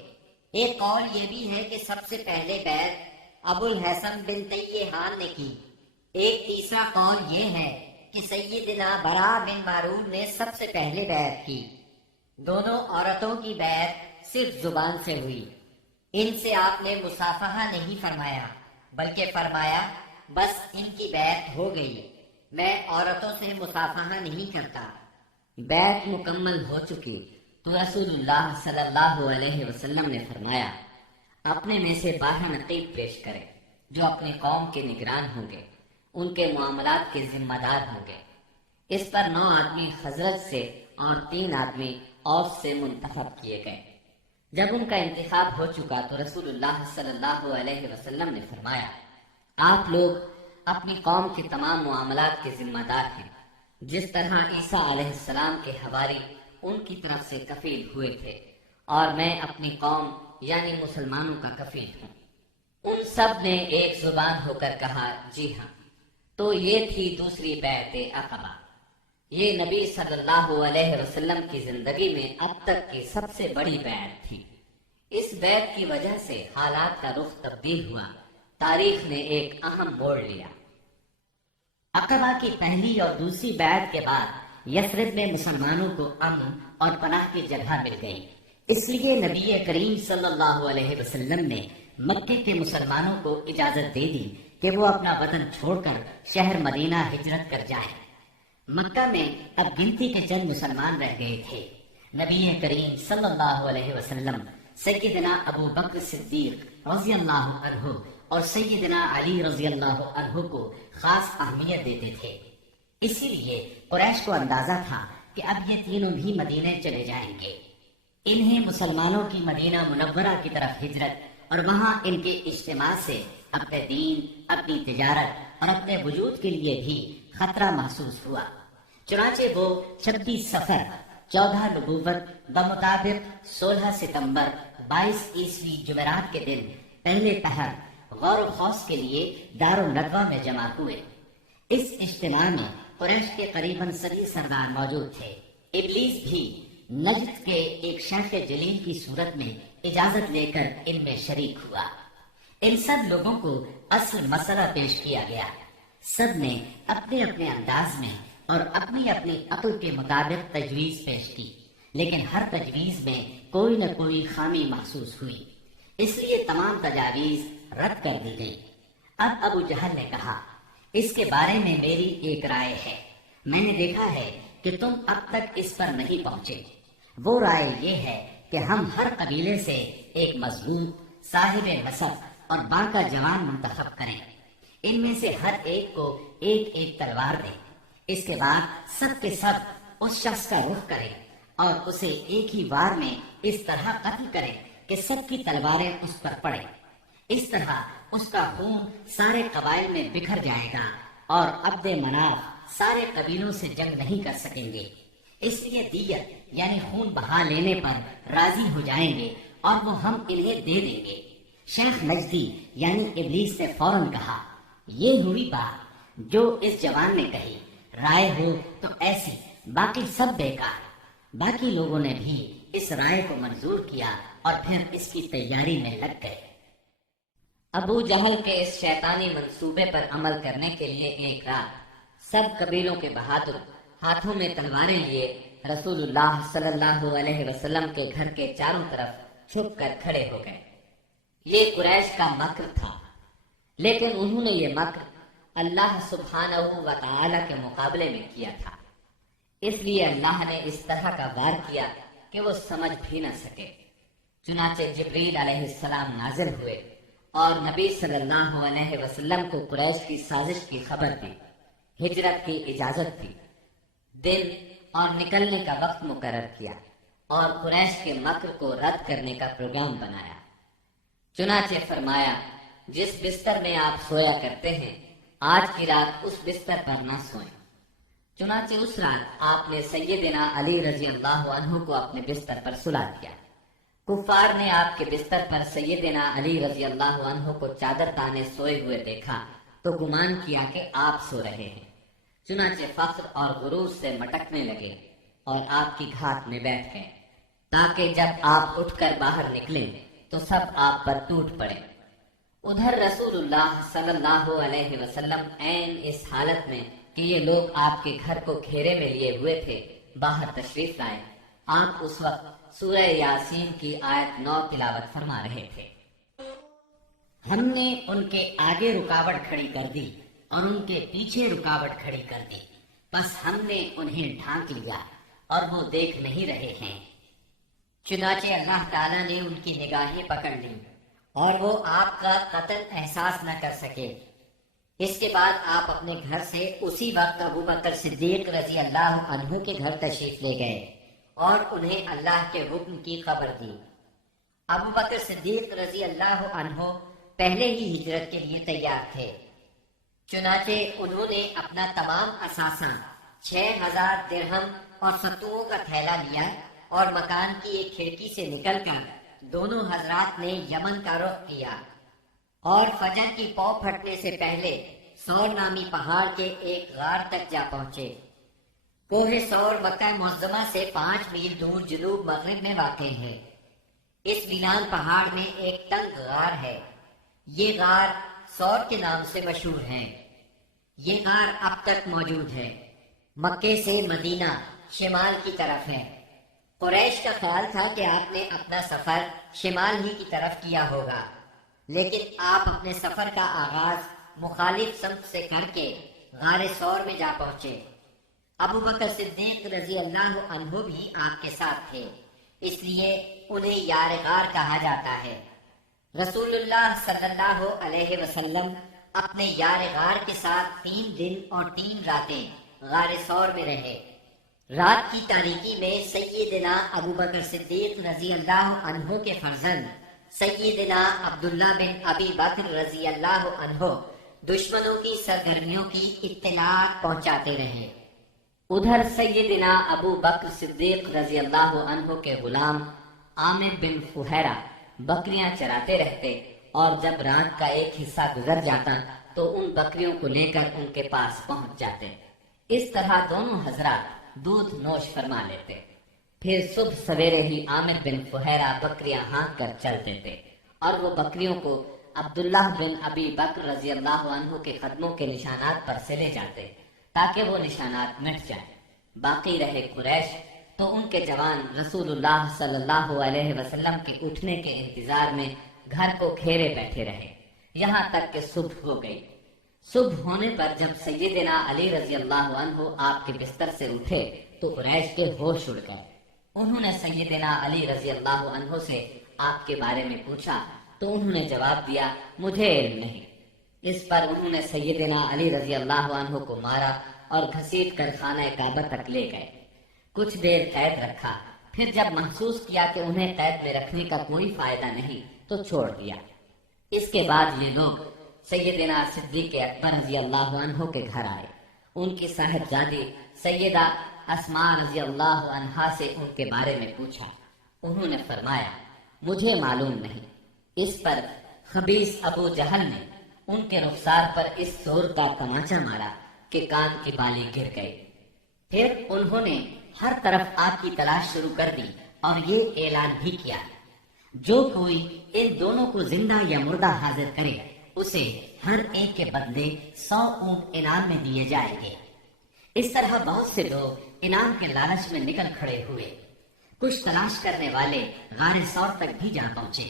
ایک قول یہ بھی ہے کہ سب سے پہلے بیعت ابو الحسن بن تیہان نے کی۔ ایک تیسرا قول یہ ہے کہ سیدنا برا بن معرور نے سب سے پہلے بیعت کی۔ دونوں عورتوں کی بیعت صرف زبان سے ہوئی، ان سے آپ نے مصافحہ نہیں فرمایا، بلکہ فرمایا بس ان کی بیعت ہو گئی، میں عورتوں سے مصافحہ نہیں کرتا۔ بیعت مکمل ہو چکی تو رسول اللہ صلی اللہ علیہ وسلم نے فرمایا، اپنے میں سے 12 نقیب پیش کریں جو اپنی قوم کے نگران ہوں گے، ان کے معاملات کے ذمہ دار ہوں گے۔ اس پر 9 آدمی خزرج سے اور 3 آدمی اوس سے منتخب کیے گئے۔ جب ان کا انتخاب ہو چکا تو رسول اللہ صلی اللہ علیہ وسلم نے فرمایا، آپ لوگ اپنی قوم کے تمام معاملات کے ذمہ دار ہیں، جس طرح عیسیٰ علیہ السلام کے حواری ان کی طرف سے کفیل ہوئے تھے، اور میں اپنی قوم یعنی مسلمانوں کا کفیل ہوں۔ ان سب نے ایک زبان ہو کر کہا، جی ہاں۔ تو یہ تھی دوسری بیعت عقبہ۔ یہ نبی صلی اللہ علیہ وسلم کی زندگی میں اب تک کی سب سے بڑی بیعت تھی۔ اس بیعت کی وجہ سے حالات کا رخ تبدیل ہوا، تاریخ نے ایک اہم موڑ لیا۔ عقبہ کی پہلی اور دوسری بیعت کے بعد یثرب میں مسلمانوں کو امن اور پناہ کی جگہ مل گئی، اس لیے نبی کریم صلی اللہ علیہ وسلم نے مکے کے مسلمانوں کو اجازت دے دی کہ وہ اپنا وطن چھوڑ کر شہر مدینہ ہجرت کر جائیں۔ مکہ میں اب گنتی کے چند مسلمان رہ گئے تھے۔ نبی کریم صلی اللہ علیہ وسلم سیدنا ابو بکر صدیق رضی اللہ عنہ اور سیدنا علی رضی اللہ عنہ کو خاص اہمیت دیتے تھے۔ اسی لیے قریش کو اندازہ تھا کہ اب یہ تینوں بھی مدینے چلے جائیں گے۔ انہیں مسلمانوں کی مدینہ منورہ کی طرف ہجرت اور وہاں ان کے اجتماع سے اپنے دین، اپنی تجارت اور اپنے وجود کے لیے بھی خطرہ محسوس ہوا۔ چنانچہ وہ 26 صفر 14 نبوت بمطابق 16 ستمبر 22 عیسوی جمعرات کے دن پہلے پہر غور و خوض کے لیے دارالندوہ میں جمع ہوئے۔ اس اجتماع میں قریش کے قریباً سبھی سردار موجود تھے۔ ابلیس بھی نجد کے ایک شیخ جلیل کی صورت میں اجازت لے کر ان میں شریک ہوا۔ ان سب لوگوں کو اصل مسئلہ پیش کیا گیا۔ سب نے اپنے اپنے انداز میں اور اپنی اپنی عقل کے مطابق تجویز پیش کی، لیکن ہر تجویز میں کوئی نہ کوئی خامی محسوس ہوئی، اس لیے تمام تجاویز رد کر دی گئی۔ اب ابو جہل نے کہا، اس کے بارے میں میری ایک رائے ہے، میں نے دیکھا ہے کہ تم اب تک اس پر نہیں پہنچے۔ وہ رائے یہ ہے کہ ہم ہر قبیلے سے ایک مضبوط صاحب نسب اور باکا جوان منتخب کریں، ان میں سے ہر ایک کو ایک ایک تلوار دیں، اس کے بعد سب کے سب اس شخص کا رخ کریں اور اسے ایک ہی وار میں اس طرح قتل کریں کہ سب کی تلواریں اس پر پڑیں۔ اس طرح اس کا خون سارے قبائل میں بکھر جائے گا اور عبد مناف سارے قبیلوں سے جنگ نہیں کر سکیں گے، اس لیے دیت یعنی خون بہا لینے پر راضی ہو جائیں گے اور وہ ہم انہیں دے دیں گے۔ شیخ نجدی یعنی ابلیس نے فوراً کہا، یہ ہوئی بات جو اس جوان نے کہی، رائے ہو تو ایسی، باقی سب بیکار۔ باقی لوگوں نے بھی اس رائے کو منظور کیا اور پھر اس کی تیاری میں لگ گئے۔ ابو جہل کے اس شیطانی منصوبے پر عمل کرنے کے لیے ایک رات سب قبیلوں کے بہادر ہاتھوں میں تلواریں لیے رسول اللہ صلی اللہ علیہ وسلم کے گھر کے چاروں طرف چھپ کر کھڑے ہو گئے۔ یہ قریش کا مکر تھا، لیکن انہوں نے یہ مکر اللہ سبحانہ و تعالی کے مقابلے میں کیا تھا، اس لیے اللہ نے اس طرح کا وار کیا کہ وہ سمجھ بھی نہ سکے۔ چنانچہ جبریل علیہ السلام نازل ہوئے اور نبی صلی اللہ علیہ وسلم کو قریش کی سازش کی خبر دی، ہجرت کی اجازت دی، دن اور نکلنے کا وقت مقرر کیا اور قریش کے مکر کو رد کرنے کا پروگرام بنایا۔ چنانچہ فرمایا، جس بستر میں آپ سویا کرتے ہیں آج کی رات اس بستر پر نہ سوئیں۔ چنانچہ اس رات آپ نے سیدنا علی رضی اللہ عنہ کو اپنے بستر پر سلا دیا۔ کفار نے آپ کے بستر پر سیدنا علی رضی اللہ عنہ کو چادر تانے سوئے ہوئے دیکھا تو گمان کیا کہ آپ سو رہے ہیں، چنانچہ فخر اور غرور سے مٹکنے لگے اور آپ کی گھات میں بیٹھ گئے تاکہ جب آپ اٹھ کر باہر نکلیں تو سب آپ پر ٹوٹ پڑے۔ ادھر رسول اللہ صلی اللہ علیہ وسلم عین اس حالت میں کہ یہ لوگ آپ کے گھر کو گھیرے میں لیے ہوئے تھے باہر تشریف لائے۔ آپ اس وقت سورہ یاسین کی آیت 9 تلاوت فرما رہے تھے۔ ہم نے ان کے آگے رکاوٹ کھڑی کر دی اور ان کے پیچھے رکاوٹ کھڑی کر دی، بس ہم نے انہیں ڈھانک لیا اور وہ دیکھ نہیں رہے ہیں۔ چنانچہ اللہ تعالیٰ نے ان کی نگاہیں پکڑ لی اور وہ آپ کا قتل احساس نہ کر سکے۔ اس کے بعد آپ اپنے گھر سے اسی وقت ابو بکر صدیق رضی اللہ عنہ کے گھر تشریف لے گئے اور انہیں اللہ کے حکم کی خبر دی۔ ابو بکر صدیق رضی اللہ عنہ پہلے ہی ہجرت کے لیے تیار تھے، چنانچہ انہوں نے اپنا تمام اثاثہ 6000 درہم اور ستوؤں کا تھیلا لیا اور مکان کی ایک کھڑکی سے نکل کر دونوں حضرات نے یمن کا رخ کیا اور فجر کی پو پھٹنے سے پہلے سور نامی پہاڑ کے ایک غار تک جا پہنچے۔ کوہ سور مکہ معظمہ سے 5 میل دور جنوب مغرب میں واقع ہے۔ اس ویران پہاڑ میں ایک تنگ غار ہے، یہ غار سور کے نام سے مشہور ہے۔ یہ غار اب تک موجود ہے، مکے سے مدینہ شمال کی طرف ہے۔ قریش کا خیال تھا کہ آپ نے اپنا سفر شمال ہی کی طرف کیا ہوگا، لیکن آپ اپنے سفر کا آغاز مخالف سمت سے کر کے غار سور میں جا پہنچے۔ ابو بکر صدیق رضی اللہ عنہ بھی آپ کے ساتھ تھے، اس لیے انہیں یار غار کہا جاتا ہے۔ رسول اللہ صلی اللہ علیہ وسلم اپنے یار غار کے ساتھ 3 دن اور 3 راتیں غار سور میں رہے۔ رات کی تاریکی میں سیدنا ابو بکر صدیق رضی اللہ عنہ کے فرزند سیدنا عبداللہ بن ابی بکر رضی اللہ عنہ دشمنوں کی سرگرمیوں کی اطلاع پہنچاتے رہے۔ ادھر سیدنا ابو بکر صدیق رضی اللہ عنہ کے غلام عامر بن فہیرہ بکریاں چراتے رہتے، اور جب رات کا ایک حصہ گزر جاتا تو ان بکریوں کو لے کر ان کے پاس پہنچ جاتے۔ اس طرح دونوں حضرات دودھ نوش فرما لیتے۔ پھر صبح سویرے ہی عامر بن فہیرہ بکریاں ہانک کر چل دیتے، اور وہ بکریوں کو عبداللہ بن ابی بکر رضی اللہ عنہ کے قدموں کے نشانات پر سے لے جاتے تاکہ وہ نشانات مٹ جائیں۔ باقی رہے قریش تو ان کے جوان رسول اللہ صلی اللہ علیہ وسلم کے اٹھنے کے انتظار میں گھر کو گھیرے بیٹھے رہے، یہاں تک کہ صبح ہو گئی۔ صبح ہونے پر جب سیدنا علی رضی اللہ عنہ آپ کے بستر سے اٹھے تو قریش کے ہوش اڑ گئے۔ انہوں نے سیدنا علی رضی اللہ عنہ سے آپ کے بارے میں پوچھا تو انہوں نے جواب دیا، مجھے علم نہیں۔ اس پر انہوں نے سیدنا علی رضی اللہ عنہ کو مارا اور گھسیٹ کر خانہ کعبہ تک لے گئے۔ کچھ دیر قید رکھا، پھر جب محسوس کیا کہ انہیں قید میں رکھنے کا کوئی فائدہ نہیں تو چھوڑ دیا۔ اس کے بعد یہ لوگ سیدنا صدیق اکبر رضی اللہ عنہ کے گھر آئے۔ ان کی صاحبزادی سیدہ اسماء رضی اللہ عنہا سے ان کے بارے میں پوچھا۔ انہوں نے فرمایا، مجھے معلوم نہیں۔ اس پر خبیث ابو جہل نے ان کے رخسار پر اس زور کا تماچا مارا کہ کان کی بالی گر گئی۔ پھر انہوں نے ہر طرف آپ کی تلاش شروع کر دی اور یہ اعلان بھی کیا، جو کوئی ان دونوں کو زندہ یا مردہ حاضر کرے اسے ہر ایک کے بدلے 100 اونٹ انعام میں دیے جائیں گے۔ اس طرح بہت سے لوگ انعام کے لالچ میں نکل کھڑے ہوئے۔ کچھ تلاش کرنے والے غار ثور تک بھی جا پہنچے۔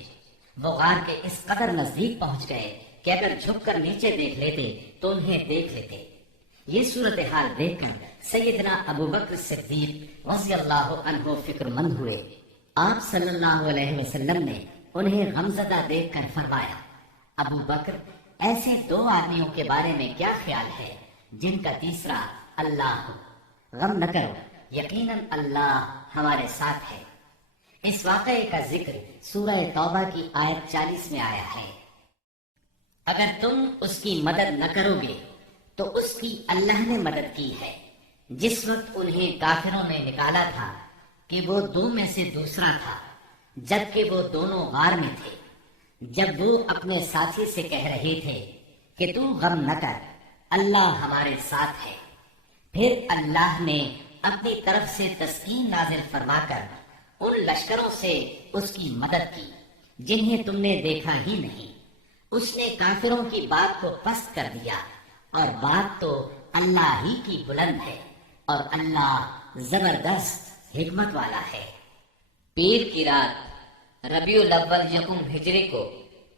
وہ غار کے اس قدر نزدیک پہنچ گئے کہ اگر جھک کر نیچے دیکھ لیتے تو انہیں دیکھ لیتے۔ یہ صورتحال دیکھ کر سیدنا ابو بکر صدیق رضی اللہ عنہ فکر مند ہوئے۔ آپ صلی اللہ علیہ وسلم نے انہیں غمزدہ دیکھ کر فرمایا، ابو بکر، ایسے 2 آدمیوں کے بارے میں کیا خیال ہے جن کا تیسرا اللہ ہو؟ غم نہ کرو، یقیناً اللہ ہمارے ساتھ ہے۔ اس واقعے کا ذکر سورہ توبہ کی آیت 40 میں آیا ہے۔ اگر تم اس کی مدد نہ کرو گے تو اس کی اللہ نے مدد کی ہے، جس وقت انہیں کافروں نے نکالا تھا کہ وہ 2 میں سے دوسرا تھا، جبکہ وہ دونوں غار میں تھے۔ جب وہ اپنے ساتھی سے کہہ رہے تھے کہ تو غم نہ کر، اللہ ہمارے ساتھ ہے، پھر اللہ نے اپنی طرف سے تسکین نازل فرما کر ان لشکروں سے اس کی مدد کی جنہیں تم نے دیکھا ہی نہیں۔ اس نے کافروں کی بات کو پست کر دیا، اور بات تو اللہ ہی کی بلند ہے، اور اللہ زبردست حکمت والا ہے۔ پیر کی رات ربیع الاول یکم ہجری کو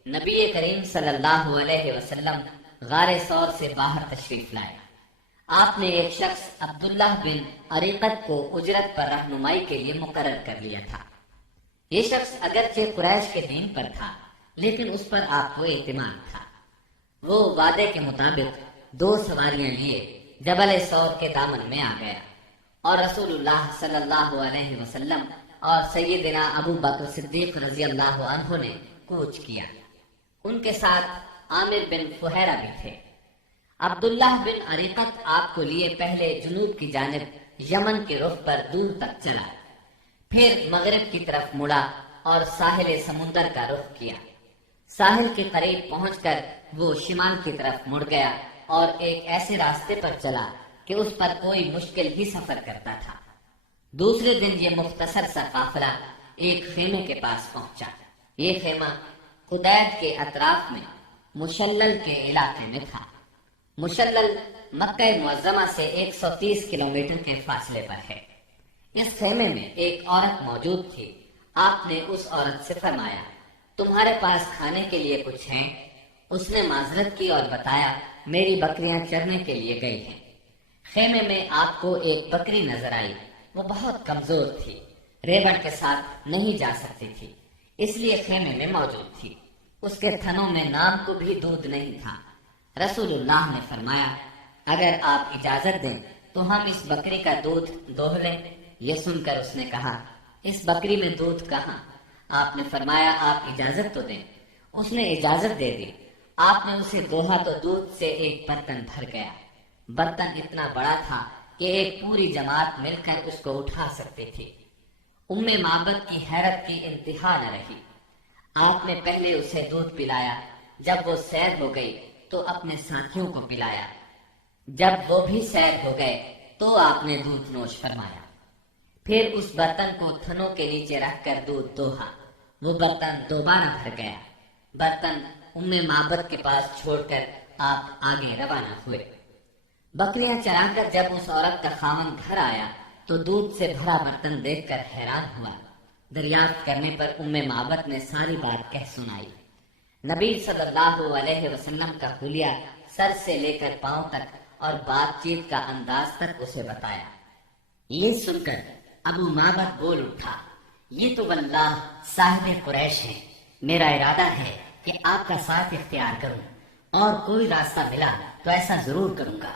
نبی کریم صلی اللہ علیہ وسلم غار ثور سے باہر تشریف لائے۔ آپ نے ایک شخص عبداللہ بن عریقت کو اجرت پر رہنمائی کے لیے مقرر کر لیا تھا۔ یہ شخص اگرچہ قریش کے دین پر تھا، لیکن اس پر آپ کو اعتماد تھا۔ وہ وعدے کے مطابق 2 سواریاں لیے جبل ثور کے دامن میں آ گیا، اور رسول اللہ صلی اللہ علیہ وسلم اور سیدنا ابو بکر صدیق رضی اللہ عنہ نے کوچ کیا۔ ان کے ساتھ عامر بن فہیرہ بھی تھے۔ عبداللہ بن عریقت آپ کو لیے پہلے جنوب کی جانب یمن کے رخ پر دور تک چلا، پھر مغرب کی طرف مڑا اور ساحل سمندر کا رخ کیا۔ ساحل کے قریب پہنچ کر وہ شمال کی طرف مڑ گیا اور ایک ایسے راستے پر چلا کہ اس پر کوئی مشکل ہی سفر کرتا تھا۔ دوسرے دن یہ مختصر سا قافلہ ایک خیمے کے پاس پہنچا۔ یہ خیمہ قدید کے اطراف میں مشلل کے علاقے میں تھا۔ مشلل مکہ معظمہ سے 130 کلومیٹر کے فاصلے پر ہے۔ اس خیمے میں ایک عورت موجود تھی۔ آپ نے اس عورت سے فرمایا، تمہارے پاس کھانے کے لیے کچھ ہیں؟ اس نے معذرت کی اور بتایا، میری بکریاں چرنے کے لیے گئی ہیں۔ خیمے میں آپ کو ایک بکری نظر آئی۔ وہ بہت کمزور تھی، ریوڑ کے ساتھ نہیں جا سکتی تھی، اس لیے خیمے میں موجود تھی۔ اس کے تھنوں میں نام کو بھی دودھ نہیں تھا۔ رسول اللہ نے فرمایا، اگر آپ اجازت دیں تو ہم اس بکری کا دودھ دوہ لیں۔ یہ سن کر اس نے کہا، اس بکری میں دودھ کہاں؟ آپ نے فرمایا، آپ اجازت تو دیں۔ اس نے اجازت دے دی۔ آپ نے اسے دوہا تو دودھ سے ایک برتن بھر گیا۔ برتن اتنا بڑا تھا کہ ایک پوری جماعت مل کر اس کو اٹھا سکتی تھی۔ ام معبد کی حیرت کی انتہا نہ رہی۔ آپ نے پہلے اسے دودھ پلایا، جب وہ سیر ہو گئی تو اپنے ساتھیوں کو پلایا۔ جب وہ بھی سیر ہو گئے تو آپ نے دودھ نوش فرمایا۔ پھر اس برتن کو تھنوں کے نیچے رکھ کر دودھ دوہا۔ وہ برتن دوبارہ بھر گیا۔ برتن ام معبد کے پاس چھوڑ کر آپ آگے روانہ ہوئے۔ بکریاں چرا کر جب اس عورت کا خاوند گھر آیا تو دودھ سے بھرا برتن دیکھ کر حیران ہوا۔ دریافت کرنے پر ام معبد نے ساری بات کہہ سنائی۔ نبی صلی اللہ علیہ وسلم کا حلیہ سر سے لے کر پاؤں تک اور بات چیت کا انداز تک اسے بتایا۔ یہ سن کر ابو معبد بول اٹھا، یہ تو واللہ صاحب قریش ہیں۔ میرا ارادہ ہے کہ آپ کا ساتھ اختیار کروں، اور کوئی راستہ ملا تو ایسا ضرور کروں گا۔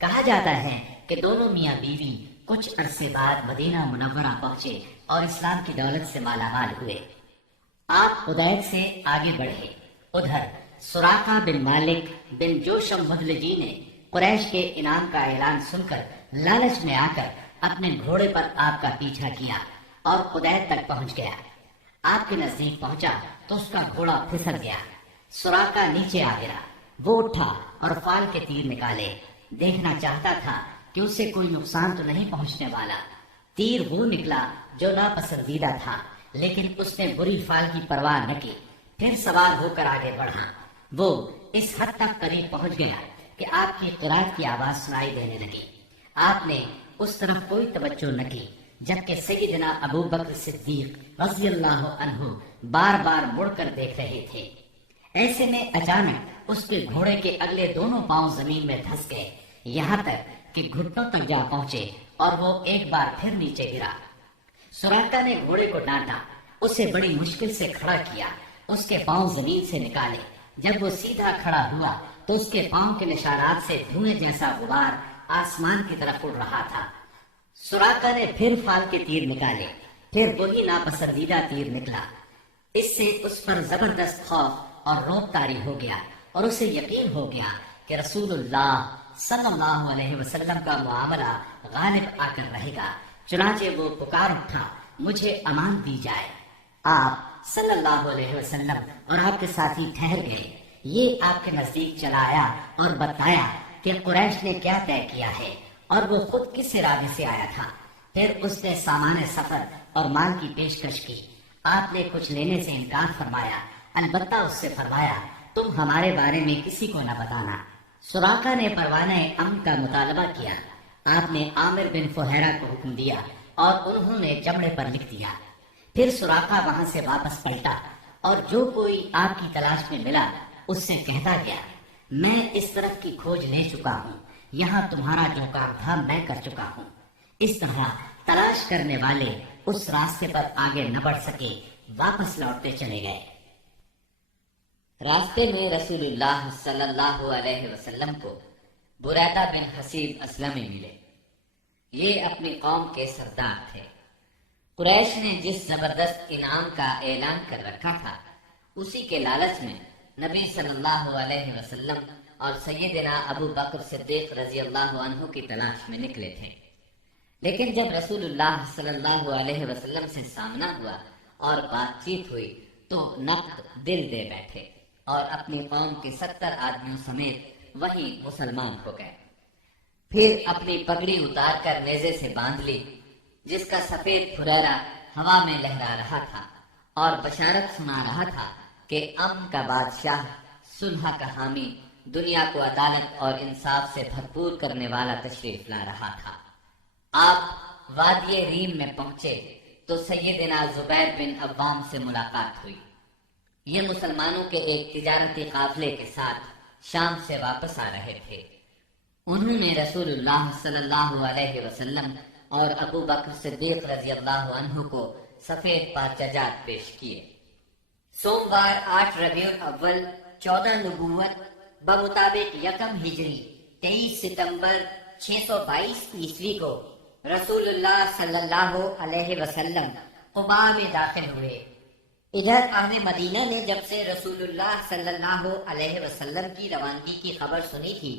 کہا جاتا ہے کہ دونوں میاں بیوی کچھ عرصے بعد مدینہ منورہ پہنچے اور اسلام کی دولت سے مالا مال ہوئے۔ آپ حدید سے آگے بڑھے۔ ادھر سراقہ بن مالک بن جوشم مدلجی نے قریش کے انعام کا اعلان سن کر لالچ میں آ کر اپنے گھوڑے پر آپ کا پیچھا کیا اور حدید تک پہنچ گیا۔ آپ کے نزدیک پہنچا تو اس کا گھوڑا پھسل گیا۔ سراقہ نیچے آ گرا۔ وہ اٹھا اور فال کے تیر نکالے۔ دیکھنا چاہتا تھا کہ اسے کوئی نقصان تو نہیں پہنچنے والا۔ تیر وہ نکلا جو ناپسندیدہ تھا، لیکن اس نے بری فال کی پرواہ نہ کی۔ پھر سوار ہو کر آگے بڑھا۔ وہ اس حد تک قریب پہنچ گیا کہ آپ کی قرات کی آواز سنائی دینے لگی۔ آپ نے اس طرف کوئی توجہ نہ کی، جبکہ سیدنا ابو بکر صدیق رضی اللہ عنہ بار بار مڑ کر دیکھ رہے تھے۔ ایسے میں اچانک اس کے گھوڑے کے اگلے دونوں پاؤں زمین میں دھس گئے، یہاں تک کہ گھٹنوں تک جا پہنچے اور وہ ایک بار پھر نیچے گرا۔ سراقہ نے گھوڑے کو ڈانٹا، اسے بڑی مشکل سے کھڑا کیا، اس کے پاؤں زمین سے نکالے۔ جب وہ سیدھا کھڑا ہوا تو اس کے پاؤں کے نشانات سے دھوئیں جیسا غبار آسمان کی طرف اڑ رہا تھا۔ سراقہ نے پھر فال کے تیر نکالے، پھر وہی ناپسندیدہ تیر نکلا۔ اس سے اس پر زبردست خوف اور رعب طاری ہو گیا اور اسے یقین ہو گیا کہ رسول اللہ صلی اللہ علیہ وسلم کا معاملہ غالب آ کر رہے گا۔ چنانچہ وہ پکار اٹھا، مجھے امان دی جائے۔ آپ صلی اللہ علیہ وسلم اور آپ کے ساتھی ٹھہر گئے۔ یہ آپ کے نزدیک چلا آیا اور بتایا کہ قریش نے کیا طے کیا ہے اور وہ خود کس ارادے سے آیا تھا۔ پھر اس نے سامان سفر اور مال کی پیشکش کی۔ آپ نے کچھ لینے سے انکار فرمایا، البتہ اس سے فرمایا، تم ہمارے بارے میں کسی کو نہ بتانا۔ سراقہ نے پروانہ امن کا مطالبہ کیا۔ آپ نے عامر بن فہیرہ کو حکم دیا اور انہوں نے چمڑے پر لکھ دیا۔ پھر سراقہ وہاں سے واپس پلٹا اور جو کوئی آپ کی تلاش میں ملا اس سے کہتا گیا، میں اس طرف کی کھوج لے چکا ہوں، یہاں تمہارا جو کام تھا میں کر چکا ہوں۔ اس طرح تلاش کرنے والے اس راستے پر آگے نہ بڑھ سکے، واپس لوٹتے چلے گئے۔ راستے میں رسول اللہ صلی اللہ علیہ وسلم کو بریدہ بن حسیب اسلمی ملے۔ یہ اپنی قوم کے سردار تھے۔ قریش نے جس زبردست انعام کا اعلان کر رکھا تھا، اسی کے لالچ میں نبی صلی اللہ علیہ وسلم اور سیدنا ابو بکر صدیق رضی اللہ عنہ کی تلاش میں نکلے تھے۔ لیکن جب رسول اللہ صلی اللہ علیہ وسلم سے سامنا ہوا اور بات چیت ہوئی تو نقد دل دے بیٹھے اور اپنی قوم کے 70 آدمیوں سمیت وہی مسلمان ہو گئے۔ پھر اپنی پگڑی اتار کر نیزے سے باندھ لی، جس کا سفید پھریرا ہوا میں لہرا رہا تھا اور بشارت سنا رہا تھا کہ امن کا بادشاہ، صلح کا حامی، دنیا کو عدالت اور انصاف سے بھرپور کرنے والا تشریف لا رہا تھا۔ آپ وادی ریم میں پہنچے تو سیدنا زبیر بن عوام سے ملاقات ہوئی۔ یہ مسلمانوں کے ایک تجارتی قافلے کے ساتھ شام سے واپس آ رہے تھے۔ انہوں نے رسول اللہ صلی اللہ علیہ وسلم اور ابو بکر صدیق رضی اللہ عنہ کو سفید پارچجات پیش کیے۔ سوموار 8 ربیع الاول 14 نبوت بمطابق 1 ہجری 23 ستمبر 622 عیسوی کو رسول اللہ صلی اللہ علیہ وسلم قباء میں داخل ہوئے۔ ادھر اہل مدینہ نے جب سے رسول اللہ صلی اللہ علیہ وسلم کی روانگی کی خبر سنی تھی،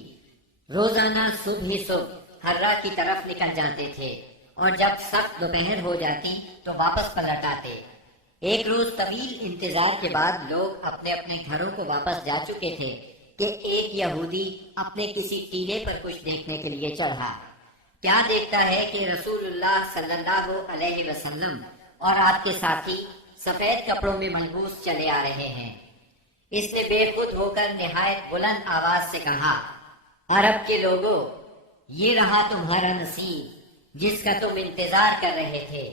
روزانہ صبح ہی صبح حرا کی طرف نکل جاتے تھے، اور جب سخت دوپہر ہو جاتی تو واپس پلٹ آتے۔ ایک روز طویل انتظار کے بعد لوگ اپنے اپنے گھروں کو واپس جا چکے تھے کہ ایک یہودی اپنے کسی ٹیلے پر کچھ دیکھنے کے لیے چڑھا۔ کیا دیکھتا ہے کہ رسول اللہ صلی اللہ علیہ وسلم اور آپ کے ساتھی سفید کپڑوں میں ملبوس چلے آ رہے ہیں۔ اس نے بے خود ہو کر نہایت بلند آواز سے کہا، عرب کے لوگوں، یہ رہا تمہارا نصیب جس کا تم انتظار کر رہے تھے۔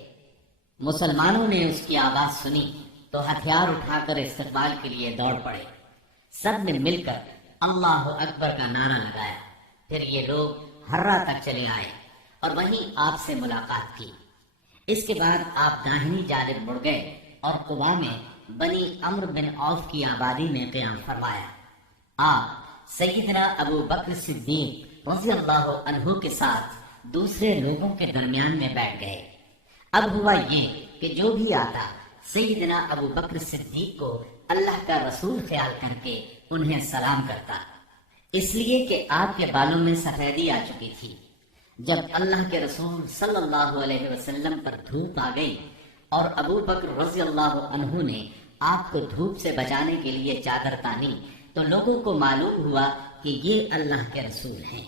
مسلمانوں نے اس کی آواز سنی تو ہتھیار اٹھا کر استقبال کے لیے دوڑ پڑے۔ سب نے مل کر اللہ اکبر کا نعرہ لگایا۔ پھر یہ لوگ حرا تک چلے آئے اور وہیں آپ سے ملاقات کی۔ اس کے بعد آپ داہنی جانب مڑ گئے اور قباء میں بنی عمرو بن عوف کی آبادی میں قیام فرمایا۔ آپ سیدنا ابو بکر صدیق رضی اللہ عنہ کے ساتھ دوسرے لوگوں کے درمیان میں بیٹھ گئے۔ اب ہوا یہ کہ جو بھی آتا سیدنا ابو بکر صدیق کو اللہ کا رسول خیال کر کے انہیں سلام کرتا، اس لیے کہ آپ کے بالوں میں سفیدی آ چکی تھی۔ جب اللہ کے رسول صلی اللہ علیہ وسلم پر دھوپ آ گئی اور ابو بکر رضی اللہ عنہ نے آپ کو دھوپ سے بچانے کے لیے چادر تانی تو لوگوں کو معلوم ہوا کہ یہ اللہ کے رسول ہیں۔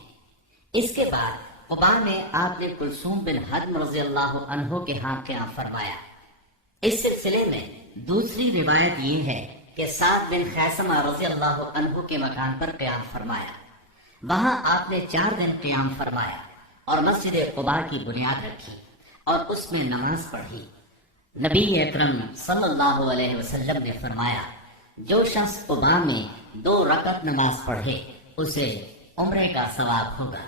اس کے بعد قباء میں آپ نے کلثوم بن حدم رضی اللہ عنہ کے ہاں قیام فرمایا۔ اس سلسلے میں دوسری روایت یہ ہے کہ سعد بن خیثمہ رضی اللہ عنہ کے مکان پر قیام فرمایا۔ وہاں آپ نے 4 دن قیام فرمایا اور مسجد قباء کی بنیاد رکھی اور اس میں نماز پڑھی۔ نبی اکرم صلی اللہ علیہ وسلم نے فرمایا، جو شخص قباء میں 2 رکعت نماز پڑھے اسے عمرے کا ثواب ہوگا۔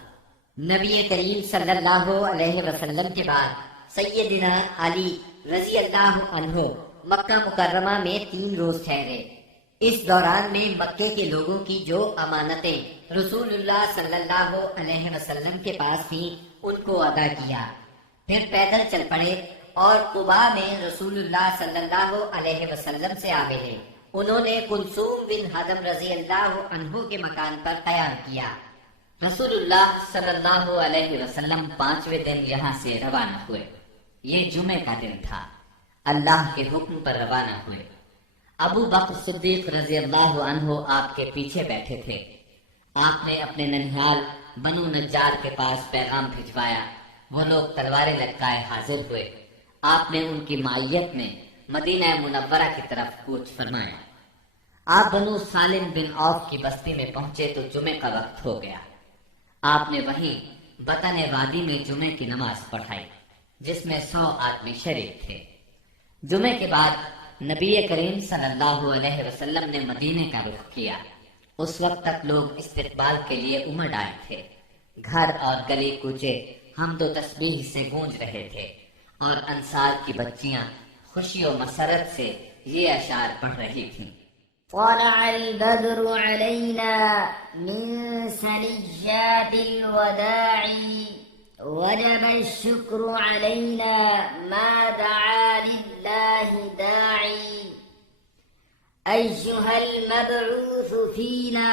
نبی کریم صلی اللہ علیہ وسلم کے بعد سیدنا علی رضی اللہ عنہ مکہ مکرمہ میں 3 روز ٹھہرے۔ اس دوران میں مکے کے لوگوں کی جو امانتیں رسول اللہ صلی اللہ علیہ وسلم کے پاس تھیں ان کو ادا کیا، پھر پیدل چل پڑے اور قباء میں رسول اللہ صلی اللہ علیہ وسلم سے آ ملے۔ انہوں نے کلثوم بن حدم رضی اللہ عنہ کے مکان پر قیام کیا۔ رسول اللہ صلی اللہ علیہ وسلم 5ویں دن یہاں سے روانہ ہوئے۔ یہ جمعے کا دن تھا۔ اللہ کے حکم پر روانہ ہوئے۔ ابو بکر صدیق رضی اللہ عنہ آپ کے پیچھے بیٹھے تھے۔ آپ نے اپنے ننھیال بنو نجار کے پاس پیغام بھجوایا۔ وہ لوگ تلواریں لٹکائے حاضر ہوئے۔ آپ نے ان کی معیت میں مدینہ منورہ کی طرف کوچ فرمایا۔ آپ بنو سالم بن عوف کی بستی میں پہنچے تو جمعے کا وقت ہو گیا۔ آپ نے وہیں بطن وادی میں جمعے کی نماز پڑھائی جس میں 100 آدمی شریک تھے۔ جمعے کے بعد نبی کریم صلی اللہ علیہ وسلم نے مدینے کا رخ کیا۔ اس وقت تک لوگ استقبال کے لیے امڑ آئے تھے۔ گھر اور گلی کوچے حمد و تسبیح سے گونج رہے تھے اور انصار کی بچیاں خوشی و مسرت سے یہ اشعار پڑھ رہی تھیں۔ طلع البدر علينا من ثنيات الوداع وجب الشكر علينا ما دعا لله داعي أيها المبعوث فينا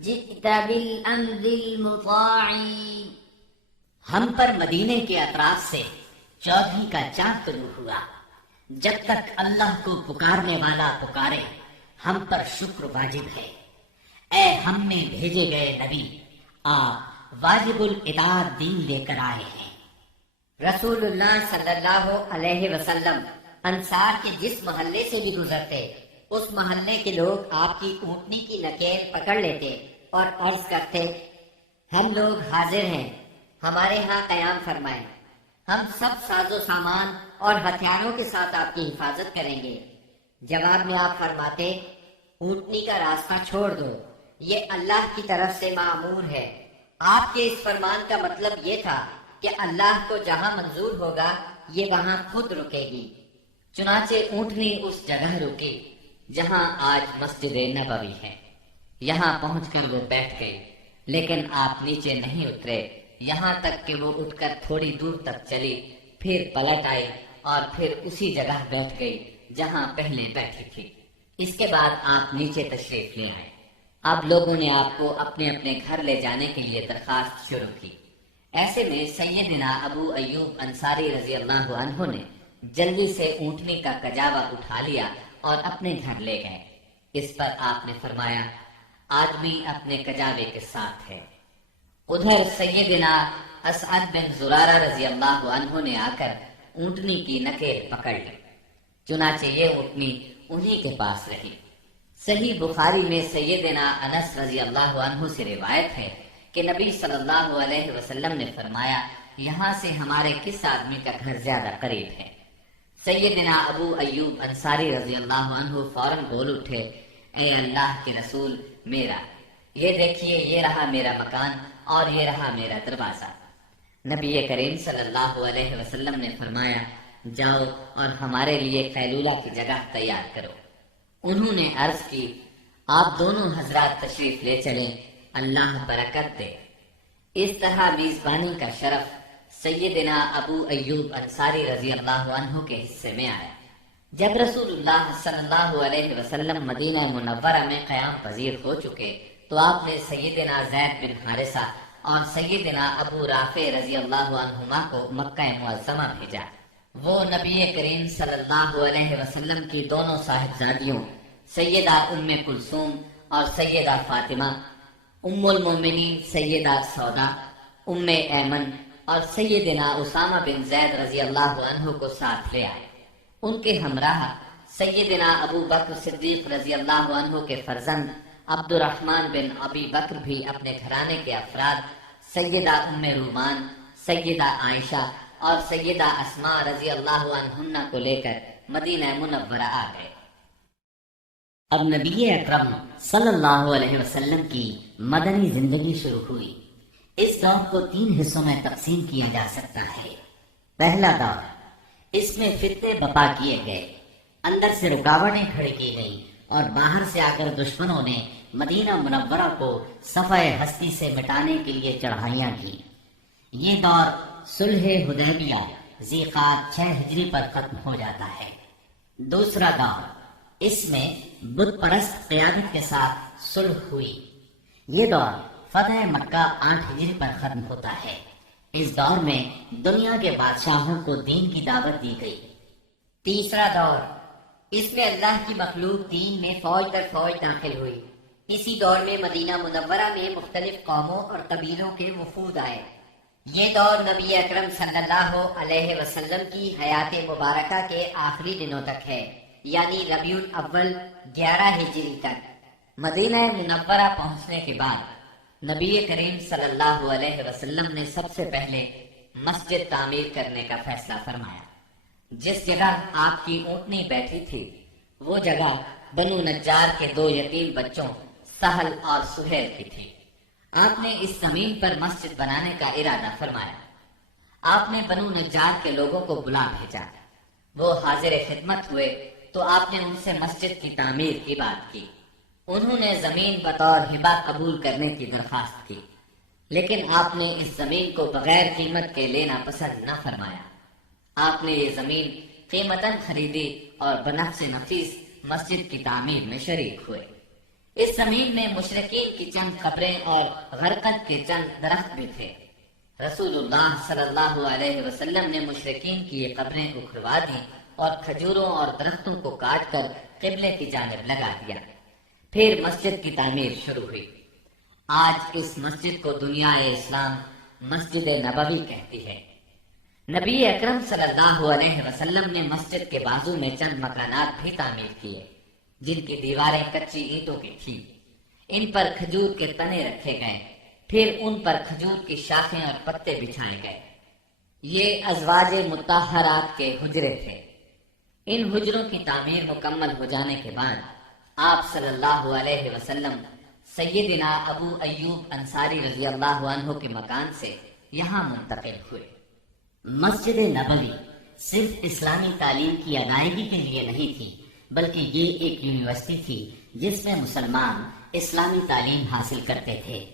جئت بالأمر المطاع۔ ہم پر مدینے کے اطراف سے چودھری کا چاند طلوع ہوا۔ جب تک اللہ کو پکارنے والا پکارے ہم پر شکر واجب ہے۔ اے ہم میں بھیجے گئے نبی، آپ واجب الاطاعت دین لے کر آئے ہیں۔ رسول اللہ صلی اللہ علیہ وسلم انصار کے جس محلے سے بھی گزرتے اس محلے کے لوگ آپ کی اونٹنی کی نکیل پکڑ لیتے اور عرض کرتے، ہم لوگ حاضر ہیں، ہمارے ہاں قیام فرمائیں، ہم سب ساز و سامان اور ہتھیاروں کے ساتھ آپ کی حفاظت کریں گے۔ جواب میں آپ فرماتے، اونٹنی کا راستہ چھوڑ دو، یہ اللہ کی طرف سے معمور ہے۔ آپ کے اس فرمان کا مطلب یہ تھا کہ اللہ کو جہاں منظور ہوگا یہ وہاں خود رکے گی۔ چنانچہ اونٹنی اس جگہ رکی جہاں آج مسجد نبوی ہے۔ یہاں پہنچ کر وہ بیٹھ گئی۔ لیکن آپ نیچے نہیں اترے یہاں تک کہ وہ اٹھ کر تھوڑی دور تک چلی، پھر پلٹ آئی اور پھر اسی جگہ بیٹھ گئی جہاں پہلے بیٹھی تھی۔ اس کے بعد آپ نیچے تشریف لے آئے۔ اب لوگوں نے آپ کو اپنے اپنے گھر لے جانے کے لیے درخواست شروع کی۔ ایسے میں سیدنا ابو ایوب انصاری رضی اللہ عنہ نے جلدی سے اونٹنی کا کجاوا اٹھا لیا اور اپنے گھر لے گئے۔ اس پر آپ نے فرمایا، آدمی اپنے کجاوے کے ساتھ ہے۔ ادھر سیدنا اسعد بن زرارہ رضی اللہ عنہ نے آ کر اونٹنی کی نکیل پکڑ لی، چنانچہ یہ اونٹنی انہی کے پاس رہی۔ صحیح بخاری میں سیدنا انس رضی اللہ عنہ سے روایت ہے کہ نبی صلی اللہ علیہ وسلم نے فرمایا، یہاں سے ہمارے کس آدمی کا گھر زیادہ قریب ہے؟ سیدنا ابو ایوب انصاری رضی اللہ عنہ فوراً بول اٹھے، اے اللہ کے رسول، میرا یہ دیکھیے، یہ رہا میرا مکان اور یہ رہا میرا دروازہ۔ نبی کریم صلی اللہ علیہ وسلم نے فرمایا، جاؤ اور ہمارے لیے قیلولہ کی جگہ تیار کرو۔ انہوں نے عرض کی، آپ دونوں حضرات تشریف لے چلیں، اللہ برکت دے۔ اس طرح میزبانی کا شرف سیدنا ابو ایوب انصاری رضی اللہ عنہ کے حصے میں آیا۔ جب رسول اللہ صلی اللہ علیہ وسلم مدینہ منورہ میں قیام پذیر ہو چکے تو آپ نے سیدنا زید بن حارثہ اور سیدنا ابو رافع رضی اللہ عنہما کو مکہ معظمہ بھیجا۔ وہ نبی کریم صلی اللہ علیہ وسلم کی دونوں صاحبزادیوں سیدہ ام کلثوم اور سیدہ فاطمہ، ام المومنین سیدہ سودا، ام ایمن اور سیدنا اسامہ بن زید رضی اللہ عنہ کو ساتھ لے آئے۔ ان کے ہمراہ سیدنا ابو بکر صدیق رضی اللہ عنہ کے فرزند عبد الرحمن بن ابی بکر بھی اپنے گھرانے کے افراد سیدہ ام رومان، سیدہ عائشہ اور سیدہ اسماء رضی اللہ عنہن کو لے کر مدینہ منورہ آ گئے۔ اب نبی اکرم صلی اللہ علیہ وسلم کی مدنی زندگی شروع ہوئی۔ اس دور کو 3 حصوں میں تقسیم کیا جا سکتا ہے۔ پہلا دور، اس میں فتنے بپا کیے گئے، اندر سے رکاوٹیں کھڑی کی گئی اور باہر سے آ کر دشمنوں نے مدینہ منورہ کو صفحہ ہستی سے مٹانے کے لیے چڑھائیاں کی۔ یہ دور صلح حدیبیہ ذیقعدہ 6 ہجری پر ختم ہو جاتا ہے۔ دوسرا دور، اس میں بت پرست قیادت کے ساتھ صلح ہوئی۔ یہ دور فتح مکہ 8 ہجری پر ختم ہوتا ہے۔ اس دور میں دنیا کے بادشاہوں کو دین کی دعوت دی گئی۔ تیسرا دور، اس میں اللہ کی مخلوق دین میں فوج در فوج داخل ہوئی۔ اسی دور میں مدینہ منورہ میں مختلف قوموں اور قبیلوں کے وفود آئے۔ یہ دور نبی اکرم صلی اللہ علیہ وسلم کی حیات مبارکہ کے آخری دنوں تک ہے، یعنی ربیع الاول 11 ہجری تک۔ مدینہ منورہ پہنچنے کے بعد نبی کریم صلی اللہ علیہ وسلم نے سب سے پہلے مسجد تعمیر کرنے کا فیصلہ فرمایا۔ جس جگہ آپ کی اونٹنی بیٹھی تھی وہ جگہ بنو نجار کے 2 یتیم بچوں سہل اور سہیل کی تھی۔ آپ نے اس زمین پر مسجد بنانے کا ارادہ فرمایا۔ آپ نے بنو نجار کے لوگوں کو بلا بھیجا۔ وہ حاضر خدمت ہوئے تو آپ نے ان سے مسجد کی تعمیر کی بات کی۔ انہوں نے زمین بطور ہبہ قبول کرنے کی درخواست کی، لیکن آپ نے اس زمین کو بغیر قیمت کے لینا پسند نہ فرمایا۔ آپ نے یہ زمین قیمتاً خریدی اور بنفس نفیس مسجد کی تعمیر میں شریک ہوئے۔ اس زمین میں مشرکین کی چند قبریں اور غرقد کے چند درخت بھی تھے۔ رسول اللہ صلی اللہ علیہ وسلم نے مشرکین کی یہ قبریں اکھڑوا دی اور کھجوروں اور درختوں کو کاٹ کر قبلے کی جانب لگا دیا۔ پھر مسجد کی تعمیر شروع ہوئی۔ آج اس مسجد کو دنیا اسلام مسجد نبوی کہتی ہے۔ نبی اکرم صلی اللہ علیہ وسلم نے مسجد کے بازو میں چند مکانات بھی تعمیر کیے جن کی دیواریں کچی اینٹوں کی تھیں۔ ان پر کھجور کے تنے رکھے گئے، پھر ان پر کھجور کی شاخیں اور پتے بچھائے گئے۔ یہ ازواج مطہرات کے حجرے تھے۔ ان حجروں کی تعمیر مکمل ہو جانے کے بعد آپ صلی اللہ علیہ وسلم سیدنا ابو ایوب انصاری رضی اللہ عنہ کے مکان سے یہاں منتقل ہوئے۔ مسجد نبوی صرف اسلامی تعلیم کی ادائیگی کے لیے نہیں تھی، بلکہ یہ ایک یونیورسٹی تھی جس میں مسلمان اسلامی تعلیم حاصل کرتے تھے۔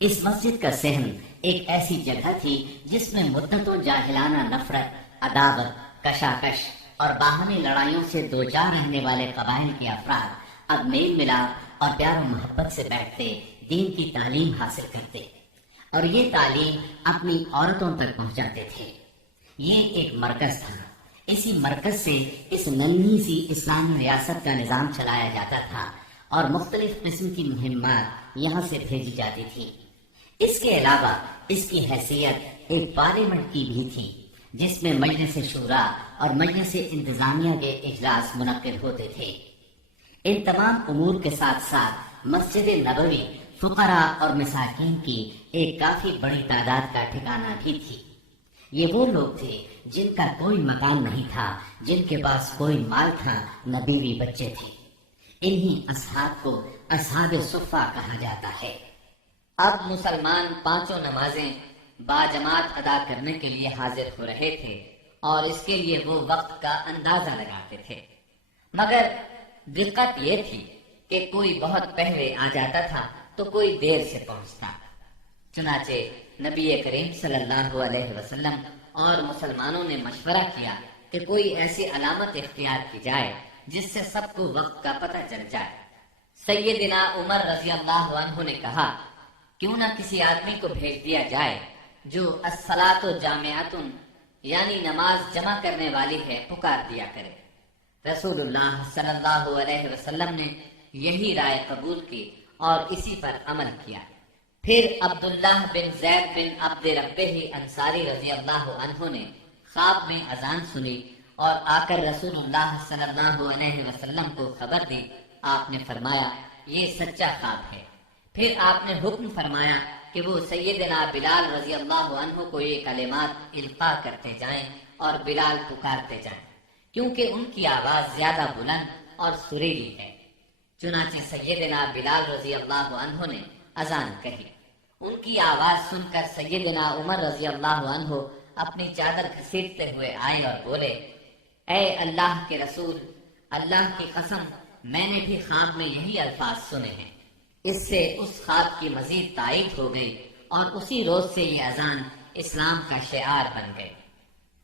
اس مسجد کا صحن ایک ایسی جگہ تھی جس میں مدتوں جاہلانہ نفرت، عداوت، کشاکش اور باہمی لڑائیوں سے دوچار رہنے والے قبائل کے افراد اب میل ملاپ اور پیار و محبت سے بیٹھتے، دین کی تعلیم حاصل کرتے اور یہ تعلیم اپنی عورتوں تک پہنچاتے تھے۔ یہ ایک مرکز تھا۔ اسی مرکز سے اس ننھی سی اسلامی ریاست کا نظام چلایا جاتا تھا اور مختلف قسم کی مہمات یہاں سے بھیجی جاتی تھی۔ اس کے علاوہ اس کی حیثیت ایک پارلیمنٹ کی بھی تھی جس میں مجلس شورا اور مجلس انتظامیہ کے اجلاس منعقد ہوتے تھے۔ ان تمام امور کے ساتھ ساتھ مسجد نبوی فقراء اور مساکین کی ایک کافی بڑی تعداد کا ٹھکانہ بھی تھی۔ یہ وہ لوگ تھے جن کا کوئی مکان نہیں تھا، جن کے پاس کوئی مال تھا، نہ بیوی بچے تھے۔ انہی اصحاب کو اصحاب صفہ کہا جاتا ہے۔ اب مسلمان پانچوں نمازیں باجماعت ادا کرنے کے لیے حاضر ہو رہے تھے اور اس کے لیے وہ وقت کا اندازہ لگاتے تھے، مگر دقت یہ تھی کہ کوئی بہت پہلے آ جاتا تھا تو کوئی دیر سے پہنچتا۔ چنانچہ نبی کریم صلی اللہ علیہ وسلم اور مسلمانوں نے مشورہ کیا کہ کوئی ایسی علامت اختیار کی جائے جس سے سب کو وقت کا پتہ چل جائے۔ سیدنا عمر رضی اللہ عنہ نے کہا، کیوں نہ کسی آدمی کو بھیج دیا جائے جو الصلاۃ جامعۃ یعنی نماز جمع کرنے والی ہے پکار دیا کرے۔ رسول اللہ صلی اللہ علیہ وسلم نے یہی رائے قبول کی اور اسی پر عمل کیا۔ پھر عبداللہ بن زید بن عبد ربہ انصاری رضی اللہ عنہ نے خواب میں اذان سنی اور آ کر رسول اللہ صلی اللہ علیہ وسلم کو خبر دی۔ آپ نے فرمایا، یہ سچا خواب ہے۔ پھر آپ نے حکم فرمایا کہ وہ سیدنا بلال رضی اللہ عنہ کو یہ کلمات القاء کرتے جائیں اور بلال پکارتے جائیں، کیونکہ ان کی آواز زیادہ بلند اور سریلی ہے۔ چنانچہ سیدنا بلال رضی اللہ عنہ نے اذان کہی۔ ان کی آواز سن کر سیدنا عمر رضی اللہ عنہ اپنی چادر گھسیٹتے ہوئے آئے اور بولے، اے اللہ کے رسول، اللہ کی قسم میں نے بھی خواب میں یہی الفاظ سنے ہیں۔ اس سے اس خواب کی مزید تائید ہو گئی اور اسی روز سے یہ اذان اسلام کا شعار بن گئی۔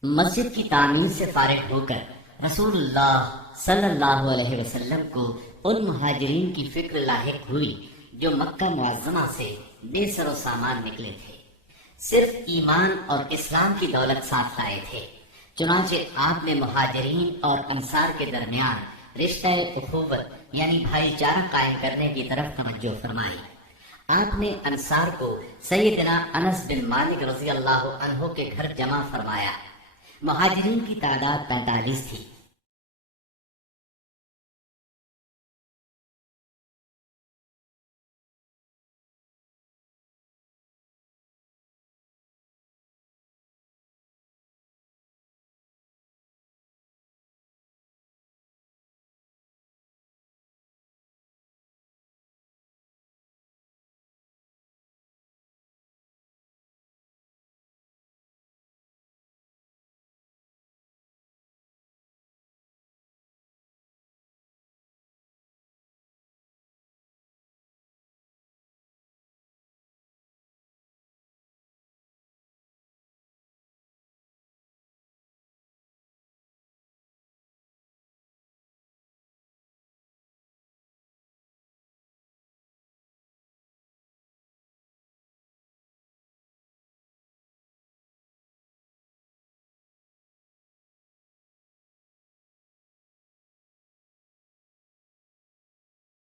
مسجد کی تعمیر سے فارغ ہو کر رسول اللہ صلی اللہ علیہ وسلم کو ان مہاجرین کی فکر لاحق ہوئی جو مکہ معظمہ سے بے سر و سامان نکلے تھے، صرف ایمان اور اسلام کی دولت ساتھ لائے تھے۔ چنانچہ آپ نے مہاجرین اور انصار کے درمیان رشتہ اخوت یعنی بھائی چارہ قائم کرنے کی طرف توجہ فرمائی۔ آپ نے انصار کو سیدنا انس بن مالک رضی اللہ عنہ کے گھر جمع فرمایا۔ مہاجرین کی تعداد 45 تھی